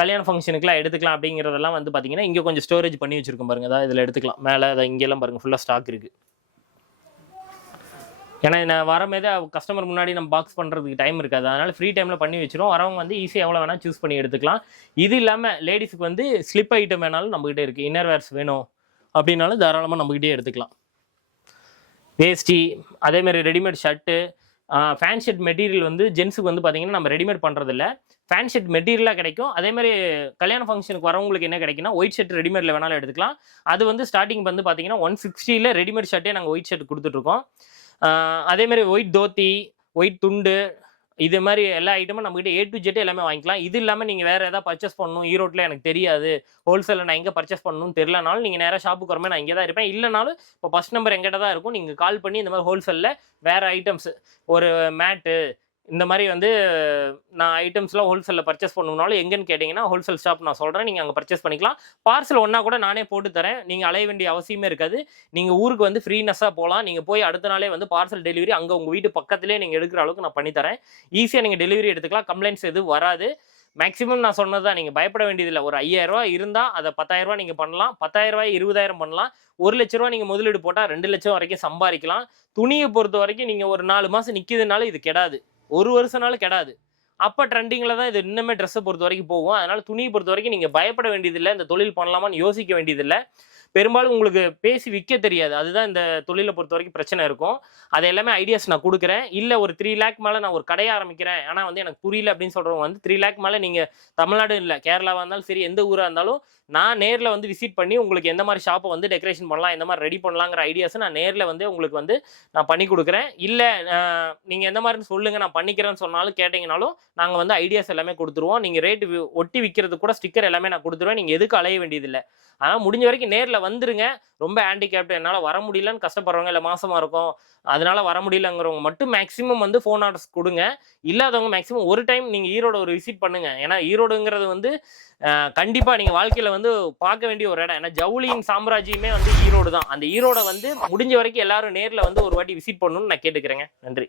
கல்யாண ஃபங்க்ஷனுக்குலாம் எடுத்துக்கலாம் அப்படிங்கிறதெல்லாம் வந்து பார்த்தீங்கன்னா இங்கே கொஞ்சம் ஸ்டோரேஜ் பண்ணி வச்சுருக்கோம் பாருங்கள். அதாவது இதில் எடுத்துக்கலாம். மேலே அதை இங்கெல்லாம் பாருங்கள் ஃபுல்லாக ஸ்டாக் இருக்குது. ஏன்னா நான் வரமேதே கஸ்டமர் முன்னாடி நம்ம பாக்ஸ் பண்ணுறதுக்கு டைம் இருக்காது. அதனால் ஃப்ரீ டைமில் பண்ணி வச்சிரும். வரவங்க வந்து ஈஸியாக எவ்வளோ வேணால் சூஸ் பண்ணி எடுத்துக்கலாம். இது இல்லாமல் லேடிஸுக்கு வந்து ஸ்லிப் ஐட்டம் வேணாலும் நம்மகிட்டே இருக்குது. இன்னர் வேர்ஸ் வேணும் அப்படின்னாலும் தாராளமாக நம்மகிட்டே எடுத்துக்கலாம். வேஷ்டி, அதேமாதிரி readymade shirt, fan shirt material வந்து ஜென்ஸுக்கு வந்து பார்த்தீங்கன்னா நம்ம ரெடிமேட் பண்ணுறதில்ல, ஃபேன் ஷர்ட் மெட்டீரியலாக கிடைக்கும். அதேமாதிரி கல்யாண ஃபங்க்ஷனுக்கு வரவங்களுக்கு என்ன கிடைக்குன்னா ஒயிட் ஷர்ட் ரெடிமேடில் வேணாலும் எடுத்துக்கலாம். அது வந்து ஸ்டார்டிங் வந்து பார்த்தீங்கன்னா 160ல் ரெடிமேட் ஷர்ட்டே நாங்கள் ஒயிட் ஷர்ட் கொடுத்துட்ருக்கோம். அதேமாதிரி ஒயிட் தோத்தி, ஒயிட் துண்டு, இது மாதிரி எல்லா ஐட்டமும் நம்மகிட்ட A to Z எல்லாமே வாங்கிக்கலாம். இது இல்லாமல் நீங்கள் வேறு எதாவது பர்ச்சேஸ் பண்ணணும், ஈரோட்டில் எனக்கு தெரியாது, ஹோல்சேலில் நான் எங்கே பர்ச்சேஸ் பண்ணணும்னு தெரியலனாலும் நீங்கள் நேராக ஷாப்புக்கு வரமே நான் இங்கே தான் இருப்பேன். இல்லைனாலும் இப்போ ஃபஸ்ட் நம்பர் எங்கிட்ட தான் இருக்கும். நீங்கள் கால் பண்ணி இந்த மாதிரி ஹோல்சேலில் வேறு ஐட்டம்ஸ், ஒரு மேட்டு, இந்த மாதிரி வந்து நான் ஐட்டம்ஸ்லாம் ஹோல்சேலில் பர்ச்சேஸ் பண்ணணும்னாலும் எங்கன்னு கேட்டிங்கன்னா ஹோல்சேல் ஷாப் நான் சொல்கிறேன், நீங்கள் அங்கே பர்ச்சேஸ் பண்ணிக்கலாம். பார்சல் ஒன்றா கூட நானே போட்டு தரேன். நீங்கள் அலைய வேண்டிய அவசியமே இருக்காது. நீங்கள் ஊருக்கு வந்து ஃப்ரீனஸ்ஸாக போகலாம். நீங்கள் போய் அடுத்த நாளே வந்து பார்சல் டெலிவரி அங்கே உங்கள் வீட்டு பக்கத்துலேயே நீங்கள் எடுக்கிற அளவுக்கு நான் பண்ணித்தரேன். ஈஸியாக நீங்கள் டெலிவரி எடுத்துக்கலாம். கம்ப்ளைண்ட்ஸ் எதுவும் வராது. மேக்ஸிமம் நான் சொன்னது தான், நீங்கள் பயப்பட வேண்டியதில்லை. ஒரு 5000 ரூபா இருந்தால் அதை 10000 ரூபா நீங்கள் பண்ணலாம். 10000 ரூபாய் 20000 பண்ணலாம். 1 லட்ச ரூபா நீங்கள் முதலீடு போட்டால் 2 லட்சம் வரைக்கும் சம்பாதிக்கலாம். துணியை பொறுத்த வரைக்கும் நீங்கள் ஒரு 4 மாதம் நிற்கிதுனாலும் இது கெடாது, 1 வருஷம்னாலும் கெடாது. அப்போ ட்ரெண்டிங்கில் தான் இது இன்னுமே ட்ரெஸ்ஸை பொறுத்த வரைக்கும் போகும். அதனால் துணியை பொறுத்த வரைக்கும் நீங்கள் பயப்பட வேண்டியதில்லை. இந்த தொழில் பண்ணலாமான்னு யோசிக்க வேண்டியதில்லை. பெரும்பாலும் உங்களுக்கு பேசி விற்க தெரியாது. அதுதான் இந்த தொழிலை பொறுத்த வரைக்கும் பிரச்சனை இருக்கும். அது எல்லாமே ஐடியாஸ் நான் கொடுக்குறேன். இல்லை ஒரு 3 லேக் மேலே நான் ஒரு கடையை ஆரம்பிக்கிறேன், ஆனால் வந்து எனக்கு புரியல அப்படின்னு சொல்கிறவங்க வந்து 3 லேக் மேலே நீங்கள் தமிழ்நாடு இல்லை கேரளாவாக இருந்தாலும் சரி, எந்த ஊராக இருந்தாலும் நான் நேரில் வந்து விசிட் பண்ணி உங்களுக்கு எந்த மாதிரி ஷாப்பை வந்து டெக்கரேஷன் பண்ணலாம், எந்த மாதிரி ரெடி பண்ணலாங்கிற ஐடியாஸை நான் நேரில் வந்து உங்களுக்கு வந்து நான் பண்ணி கொடுக்குறேன். இல்லை நீங்கள் எந்த மாதிரி சொல்லுங்கள் நான் பண்ணிக்கிறேன்னு சொன்னாலும் கேட்டிங்கனாலும் நாங்கள் வந்து ஐடியாஸ் எல்லாமே கொடுத்துருவோம். நீங்கள் ரேட்டு ஒட்டி விற்கிறது கூட ஸ்டிக்கர் எல்லாமே நான் கொடுத்துருவேன். நீங்கள் எதுக்கு அலைய வேண்டியதில்லை. ஆனால் முடிஞ்ச வரைக்கும் நேரில் வந்துருங்க. ரொம்ப ஹேண்டிகேப்டு, என்னால் வர முடியலன்னு கஷ்டப்படுறவங்க, இல்லை மாசமாக இருக்கும், அதனால வர முடியலங்கிறவங்க மட்டும் மேக்ஸிமம் வந்து ஃபோன் ஆர்டர்ஸ் கொடுங்க. இல்லாதவங்க மேக்ஸிமம் ஒரு டைம் நீங்கள் ஈரோடு ஒரு விசிட் பண்ணுங்க. ஏன்னா ஈரோடுங்கிறது வந்து கண்டிப்பாக நீங்கள் வாழ்க்கையில் வந்து பார்க்க வேண்டிய ஒரு இடம். ஏன்னா ஜவுளியின் சாம்ராஜ்யமே வந்து ஈரோடு தான். அந்த ஈரோடை வந்து முடிஞ்ச வரைக்கும் எல்லாரும் நேரில் வந்து ஒரு வாட்டி விசிட் பண்ணணும்னு நான் கேட்டுக்கிறேங்க. நன்றி.